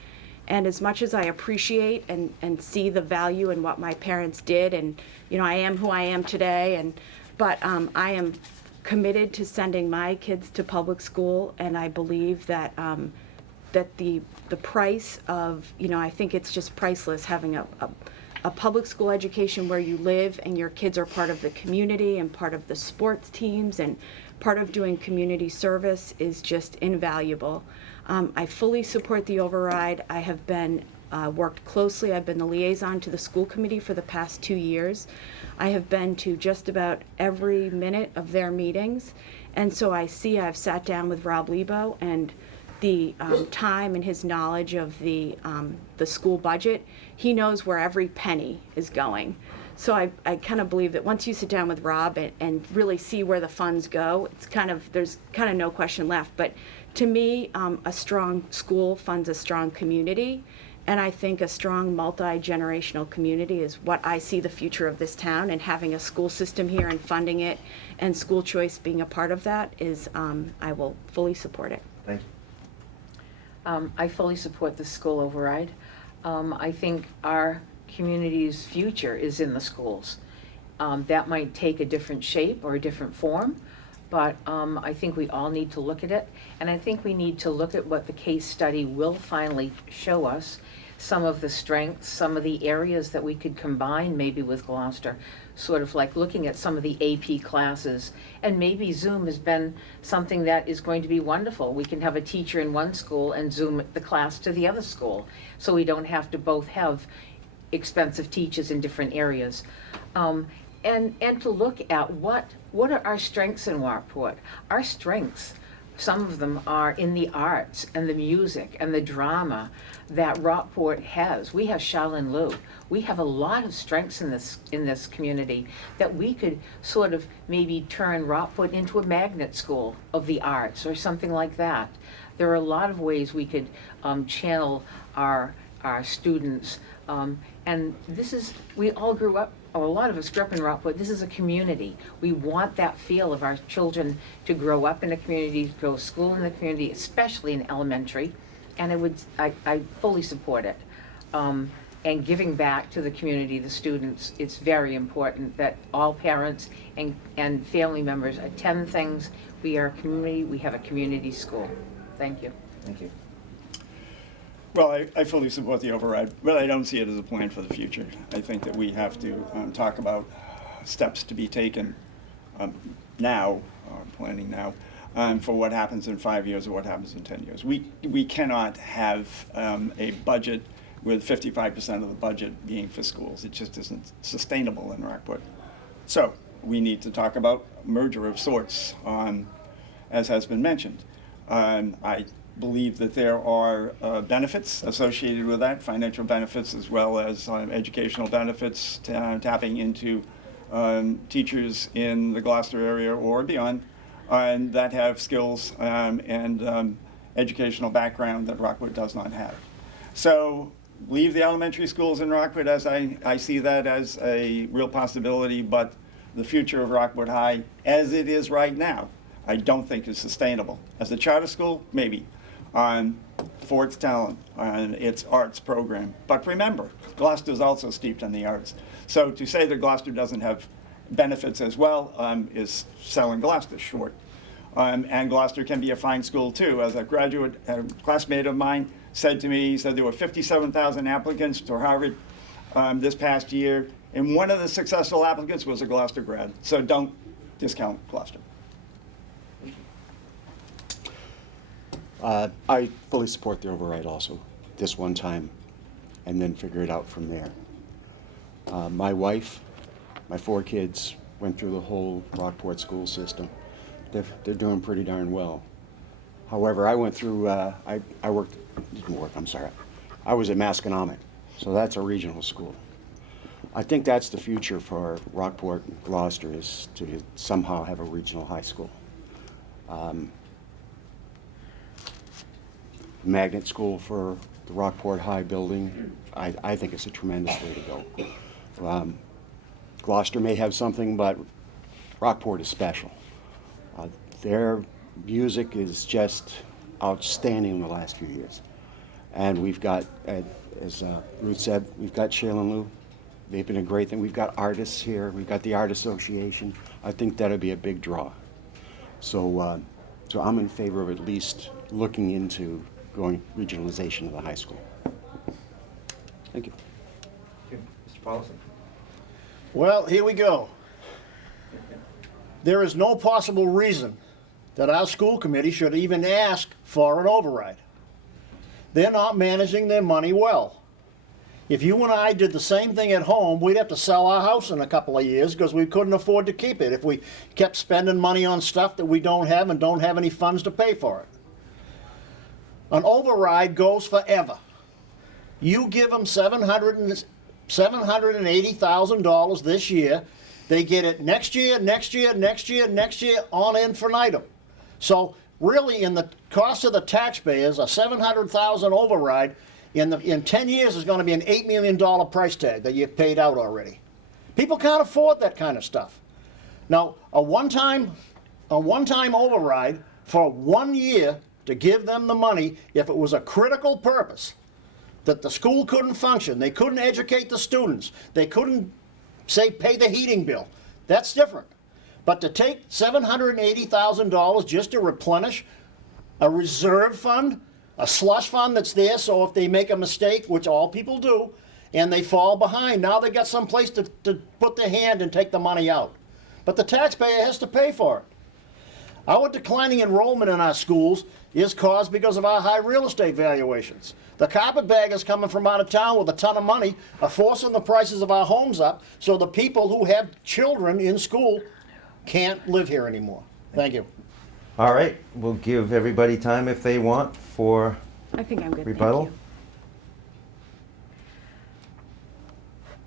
And as much as I appreciate and see the value in what my parents did, and I am who I am today, but I am committed to sending my kids to public school, and I believe that that the price of, I think it's just priceless having a public school education where you live and your kids are part of the community and part of the sports teams and part of doing community service is just invaluable. I fully support the override. I have been worked closely. I've been the liaison to the school committee for the past 2 years. I have been to just about every minute of their meetings. And so I've sat down with Rob Lebo, and the time and his knowledge of the school budget, he knows where every penny is going. So I kind of believe that once you sit down with Rob and really see where the funds go, there's kind of no question left. But to me, a strong school funds a strong community. And I think a strong multi-generational community is what I see the future of this town, and having a school system here and funding it and school choice being a part of that is, I will fully support it. Thank you. I fully support the school override. I think our community's future is in the schools. That might take a different shape or a different form, but I think we all need to look at it. And I think we need to look at what the case study will finally show us, some of the strengths, some of the areas that we could combine maybe with Gloucester, sort of like looking at some of the AP classes. And maybe Zoom has been something that is going to be wonderful. We can have a teacher in one school and Zoom the class to the other school, so we don't have to both have expensive teachers in different areas. And to look at what are our strengths in Rockport. Our strengths, some of them are in the arts and the music and the drama that Rockport has. We have Shaolin Liu. We have a lot of strengths in this community that we could sort of maybe turn Rockport into a magnet school of the arts or something like that. There are a lot of ways we could channel our students. And we all grew up, or a lot of us grew up in Rockport. This is a community. We want that feel of our children to grow up in a community, to go to school in the community, especially in elementary. And I fully support it. And giving back to the community, the students, it's very important that all parents and family members attend things. We are a community, we have a community school. Thank you. Thank you. Well, I fully support the override, but I don't see it as a plan for the future. I think that we have to talk about steps to be taken now, planning now, for what happens in 5 years or what happens in 10 years. We cannot have a budget with 55% of the budget being for schools. It just isn't sustainable in Rockport. So we need to talk about merger of sorts, as has been mentioned. I believe that there are benefits associated with that, financial benefits as well as educational benefits, tapping into teachers in the Gloucester area or beyond that have skills and educational background that Rockport does not have. So leave the elementary schools in Rockport, as I see that as a real possibility, but the future of Rockport High, as it is right now, I don't think is sustainable. As a charter school, maybe. For its talent and its arts program. But remember, Gloucester is also steeped in the arts. So to say that Gloucester doesn't have benefits as well is selling Gloucester short. And Gloucester can be a fine school too. As a classmate of mine said to me, he said there were 57,000 applicants to Harvard this past year, and one of the successful applicants was a Gloucester grad. So don't discount Gloucester. I fully support the override also, this one time, and then figure it out from there. My wife, my 4 kids went through the whole Rockport school system. They're doing pretty darn well. However, I went through, I was at Masconomet, so that's a regional school. I think that's the future for Rockport and Gloucester, is to somehow have a regional high school. Magnet school for the Rockport High building, I think it's a tremendous way to go. Gloucester may have something, but Rockport is special. Their music is just outstanding in the last few years. And we've got, as Ruth said, we've got Shaylin Lou. They've been a great thing. We've got artists here. We've got the Art Association. I think that'll be a big draw. So, so I'm in favor of at least looking into going regionalization of the high school. Thank you. Mr. Paulison. Well, here we go. There is no possible reason that our school committee should even ask for an override. They're not managing their money well. If you and I did the same thing at home, we'd have to sell our house in a couple of years because we couldn't afford to keep it if we kept spending money on stuff that we don't have and don't have any funds to pay for it. An override goes forever. You give them $780,000 this year, they get it next year, next year, next year, next year, on infinitum. So really, in the cost of the taxpayers, a $700,000 override in 10 years is going to be an $8 million price tag that you've paid out already. People can't afford that kind of stuff. Now, a one-time override for 1 year to give them the money, if it was a critical purpose, that the school couldn't function, they couldn't educate the students, they couldn't, say, pay the heating bill, that's different. But to take $780,000 just to replenish a reserve fund, a slush fund that's there, so if they make a mistake, which all people do, and they fall behind, now they got some place to put their hand and take the money out. But the taxpayer has to pay for it. Our declining enrollment in our schools is caused because of our high real estate valuations. The carpetbaggers coming from out of town with a ton of money are forcing the prices of our homes up, so the people who have children in school can't live here anymore. Thank you. All right, we'll give everybody time if they want for I think I'm good. rebuttal. Thank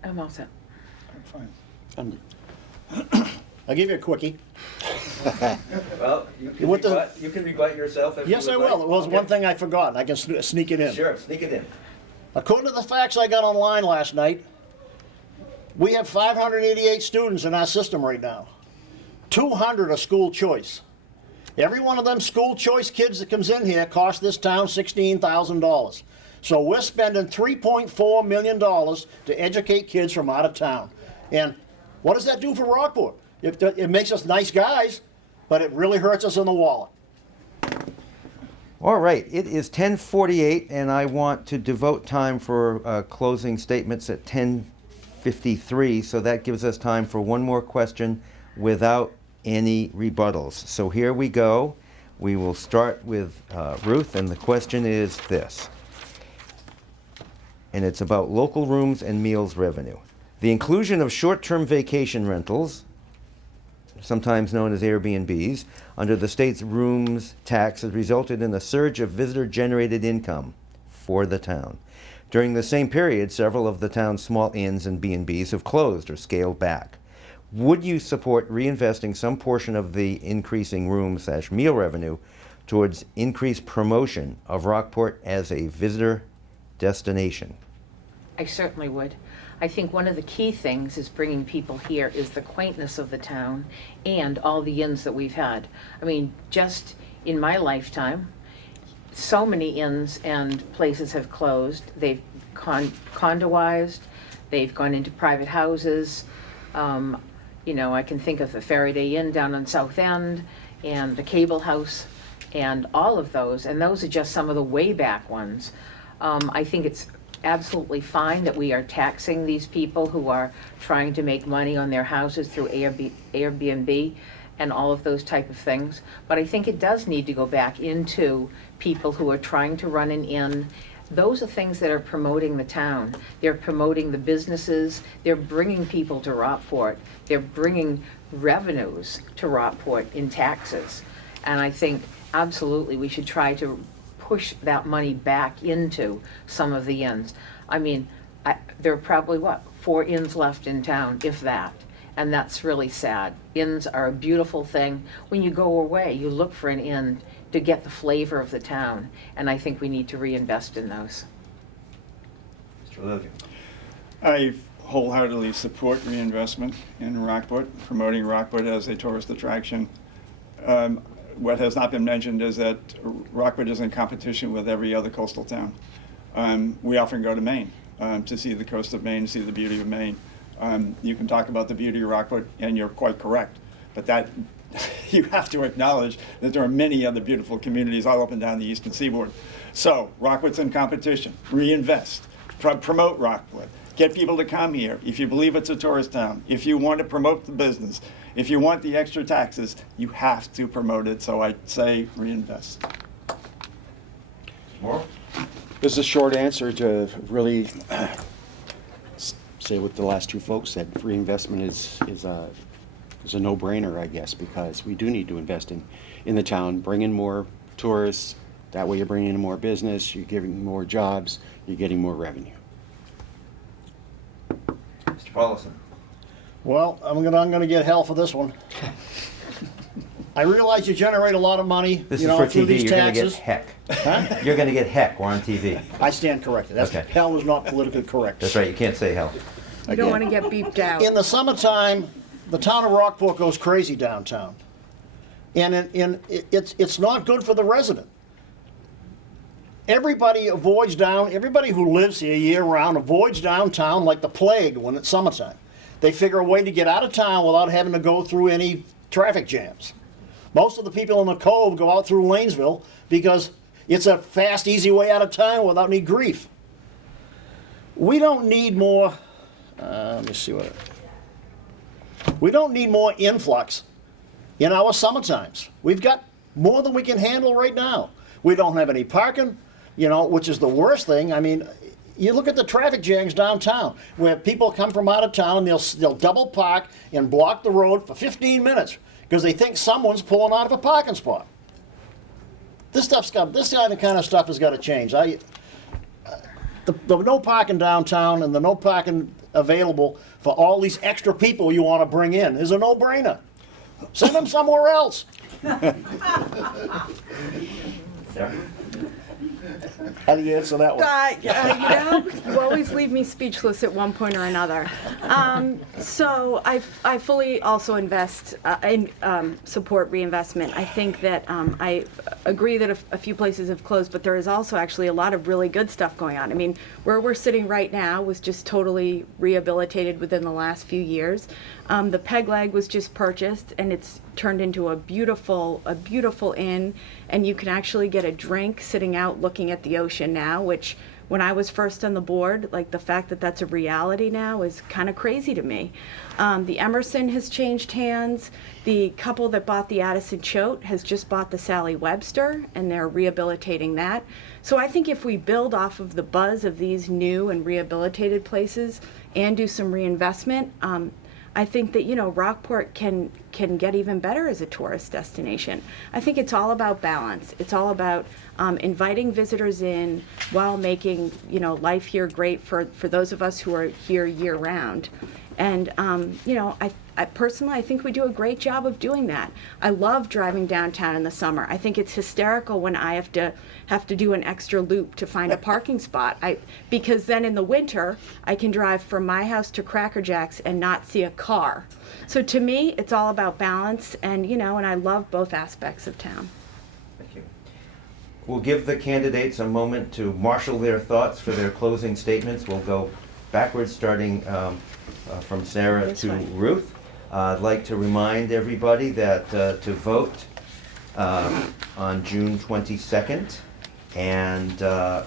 you. I'm all set. I'm fine. I'm good. I'll give you a quickie. Well, What the- you can rebut yourself if Yes, you I would will. like. It was Okay. one thing I forgot. I can sneak it in. Sure, sneak it in. According to the facts I got online last night, we have 588 students in our system right now. 200 are school choice. Every one of them school choice kids that comes in here costs this town $16,000. So we're spending $3.4 million to educate kids from out of town. And what does that do for Rockport? It makes us nice guys, but it really hurts us in the wallet. All right, it is 10:48, and I want to devote time for closing statements at 10:53, so that gives us time for one more question without any rebuttals. So here we go. We will start with Ruth, and the question is this. And it's about local rooms and meals revenue. The inclusion of short-term vacation rentals, sometimes known as Airbnbs, under the state's rooms tax has resulted in a surge of visitor-generated income for the town. During the same period, several of the town's small inns and B&Bs have closed or scaled back. Would you support reinvesting some portion of the increasing room/meal revenue towards increased promotion of Rockport as a visitor destination? I certainly would. I think one of the key things is bringing people here is the quaintness of the town and all the inns that we've had. I mean, just in my lifetime, so many inns and places have closed. They've condoized, they've gone into private houses. You know, I can think of the Faraday Inn down on South End and the Cable House and all of those, and those are just some of the way back ones. I think it's absolutely fine that we are taxing these people who are trying to make money on their houses through Airbnb and all of those type of things. But I think it does need to go back into people who are trying to run an inn. Those are things that are promoting the town. They're promoting the businesses. They're bringing people to Rockport. They're bringing revenues to Rockport in taxes. And I think absolutely we should try to push that money back into some of the inns. I mean, there are probably, 4 inns left in town, if that. And that's really sad. Inns are a beautiful thing. When you go away, you look for an inn to get the flavor of the town. And I think we need to reinvest in those. Mr. Logan. I wholeheartedly support reinvestment in Rockport, promoting Rockport as a tourist attraction. What has not been mentioned is that Rockport is in competition with every other coastal town. We often go to Maine to see the coast of Maine, to see the beauty of Maine. You can talk about the beauty of Rockport, and you're quite correct, but that you have to acknowledge that there are many other beautiful communities all up and down the eastern seaboard. So Rockport's in competition. Reinvest. Promote Rockport. Get people to come here. If you believe it's a tourist town, if you want to promote the business, if you want the extra taxes, you have to promote it. So I say reinvest. Morrell? This is a short answer to really say what the last two folks said. Reinvestment is a no-brainer, I guess, because we do need to invest in the town, bring in more tourists. That way you're bringing in more business, you're giving more jobs, you're getting more revenue. Mr. Paulison? Well, I'm gonna get hell for this one. I realize you generate a lot of money, This you is know, for through TV. these You're going to get taxes. heck. Huh? You're going to get heck. We're on TV. I stand corrected. That's, Okay. hell is not politically correct. That's right. You can't say hell. You don't want to get beeped out. In the summertime, the town of Rockport goes crazy downtown. And it's not good for the resident. Everybody who lives here year-round avoids downtown like the plague when it's summertime. They figure a way to get out of town without having to go through any traffic jams. Most of the people in the Cove go out through Lanesville because it's a fast, easy way out of town without any grief. We don't need more, let me see what, we don't need more influx in our summertimes. We've got more than we can handle right now. We don't have any parking, you know, which is the worst thing. I mean, you look at the traffic jams downtown where people come from out of town and they'll double park and block the road for 15 minutes because they think someone's pulling out of a parking spot. This kind of stuff has got to change. The no parking downtown and the no parking available for all these extra people you want to bring in is a no-brainer. Send them somewhere else. Sarah? How do you answer that one? You always leave me speechless at one point or another. So I fully also invest in support reinvestment. I think that I agree that a few places have closed, but there is also actually a lot of really good stuff going on. I mean, where we're sitting right now was just totally rehabilitated within the last few years. The Peg Leg was just purchased, and it's turned into a beautiful inn, and you can actually get a drink sitting out looking at the ocean now, which when I was first on the board, like the fact that that's a reality now is kind of crazy to me. The Emerson has changed hands. The couple that bought the Addison Choate has just bought the Sally Webster, and they're rehabilitating that. So I think if we build off of the buzz of these new and rehabilitated places and do some reinvestment, I think that, you know, Rockport can get even better as a tourist destination. I think it's all about balance. It's all about inviting visitors in while making, you know, life here great for those of us who are here year round. And, you know, I personally, I think we do a great job of doing that. I love driving downtown in the summer. I think it's hysterical when I have to do an extra loop to find a parking spot. Because then in the winter, I can drive from my house to Cracker Jack's and not see a car. So to me, it's all about balance, and, you know, and I love both aspects of town. Thank you. We'll give the candidates a moment to marshal their thoughts for their closing statements. We'll go backwards, starting from Sarah This to way. Ruth. I'd like to remind everybody that to vote on June 22nd and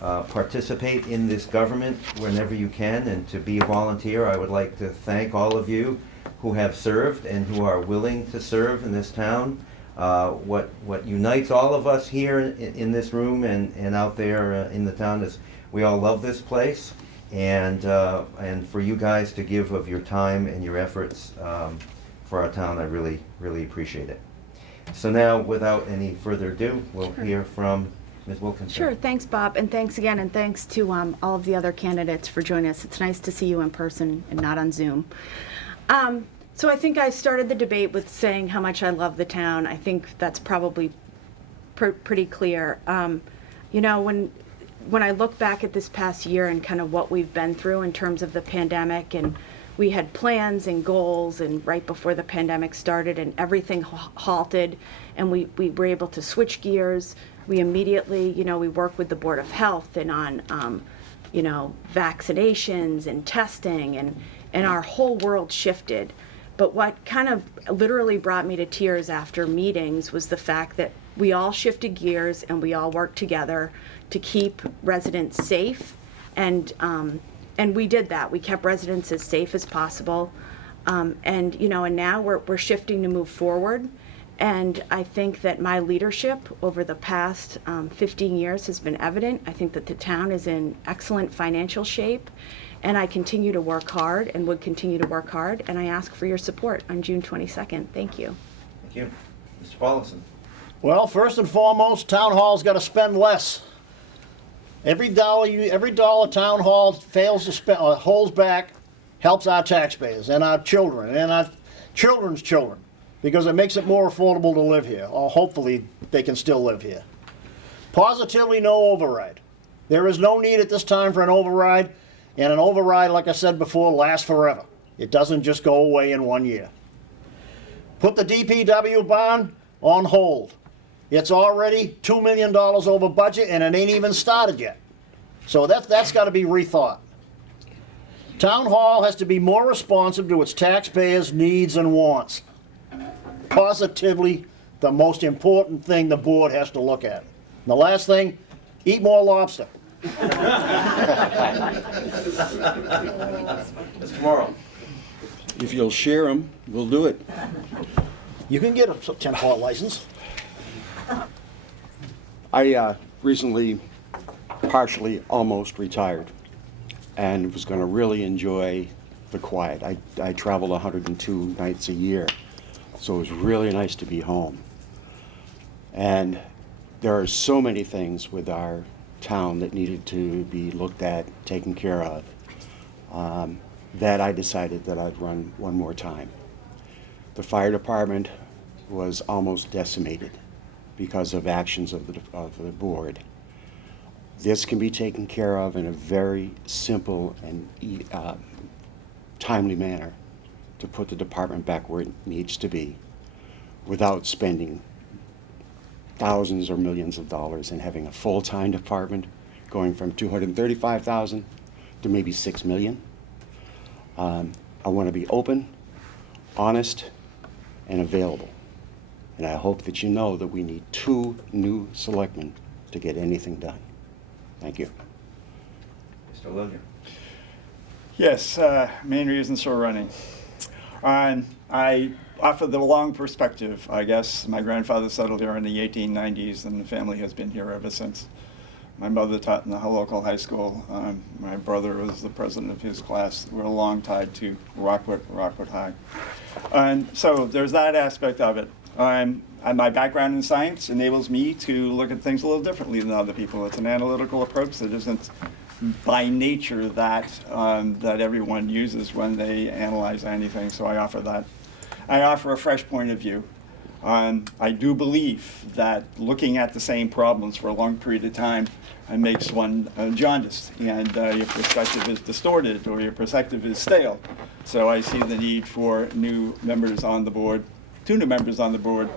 participate in this government whenever you can, and to be a volunteer. I would like to thank all of you who have served and who are willing to serve in this town. What unites all of us here in this room and out there in the town is we all love this place, and for you guys to give of your time and your efforts for our town, I really, really appreciate it. So now, without any further ado, we'll hear from Ms. Wilkinson. Sure, thanks, Bob, and thanks again, and thanks to all of the other candidates for joining us. It's nice to see you in person and not on Zoom. So I think I started the debate with saying how much I love the town. I think that's probably pretty clear. You know, when I look back at this past year and kind of what we've been through in terms of the pandemic and we had plans and goals, and right before the pandemic started and everything halted, and we were able to switch gears. We immediately, we worked with the Board of Health and on, vaccinations and testing, and our whole world shifted. But what kind of literally brought me to tears after meetings was the fact that we all shifted gears and we all worked together to keep residents safe, and we did that. We kept residents as safe as possible, and now we're shifting to move forward. And I think that my leadership over the past 15 years has been evident. I think that the town is in excellent financial shape, and I continue to work hard and would continue to work hard, and I ask for your support on June 22nd. Thank you. Thank you. Mr. Paulison. Well, first and foremost, town hall's got to spend less. Every dollar town hall fails to spend or holds back helps our taxpayers and our children and our children's children, because it makes it more affordable to live here, or hopefully they can still live here. Positively no override. There is no need at this time for an override, and an override, like I said before, lasts forever. It doesn't just go away in 1 year. Put the DPW bond on hold. It's already $2 million over budget, and it ain't even started yet. So that's got to be rethought. Town hall has to be more responsive to its taxpayers' needs and wants. Positively, the most important thing the board has to look at. And the last thing, eat more lobster. Mr. Morrell. If you'll share them, we'll do it. You can get a 10-part license. I recently partially almost retired and was going to really enjoy the quiet. I traveled 102 nights a year, so it was really nice to be home. And there are so many things with our town that needed to be looked at, taken care of, that I decided that I'd run one more time. The fire department was almost decimated because of actions of the board. This can be taken care of in a very simple and timely manner to put the department back where it needs to be without spending thousands or millions of dollars and having a full-time department going from $235,000 to maybe $6 million. I want to be open, honest, and available. And I hope that you know that we need 2 new selectmen to get anything done. Thank you. Mr. Logan. Yes, main reasons for running. I offer the long perspective, I guess. My grandfather settled here in the 1890s, and the family has been here ever since. My mother taught in the local high school. My brother was the president of his class. We're long tied to Rockport High. And so there's that aspect of it. And my background in science enables me to look at things a little differently than other people. It's an analytical approach that isn't by nature that everyone uses when they analyze anything, so I offer that. I offer a fresh point of view. I do believe that looking at the same problems for a long period of time makes one jaundiced, and your perspective is distorted or your perspective is stale. So I see the need for new members on the board, 2 new members on the board,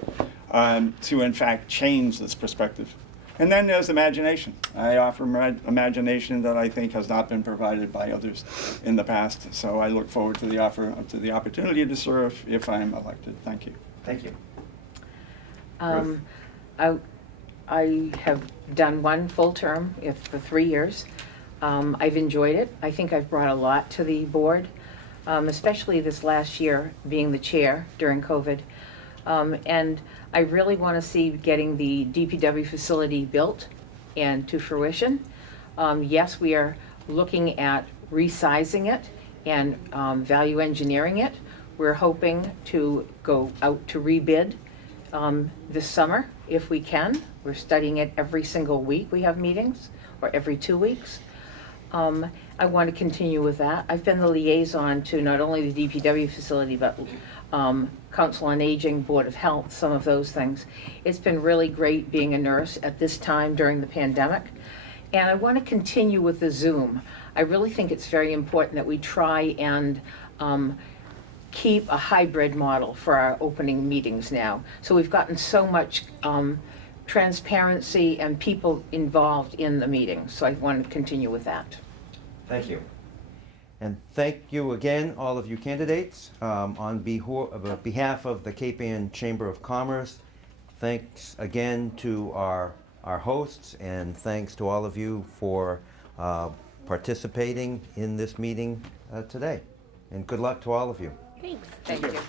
to in fact change this perspective. And then there's imagination. I offer imagination that I think has not been provided by others in the past. So I look forward to the opportunity to serve if I'm elected. Thank you. Thank you. I have done 1 full term for 3 years. I've enjoyed it. I think I've brought a lot to the board, especially this last year being the chair during COVID. And I really want to see getting the DPW facility built and to fruition. Yes, we are looking at resizing it and value engineering it. We're hoping to go out to rebid this summer if we can. We're studying it every single week. We have meetings, or every 2 weeks. I want to continue with that. I've been the liaison to not only the DPW facility, but Council on Aging, Board of Health, some of those things. It's been really great being a nurse at this time during the pandemic. And I want to continue with the Zoom. I really think it's very important that we try and keep a hybrid model for our opening meetings now. So we've gotten so much transparency and people involved in the meeting. So I want to continue with that. Thank you. And thank you again, all of you candidates. On behalf of the Cape Ann Chamber of Commerce, thanks again to our hosts, and thanks to all of you for participating in this meeting today. And good luck to all of you. Thanks. Thank you.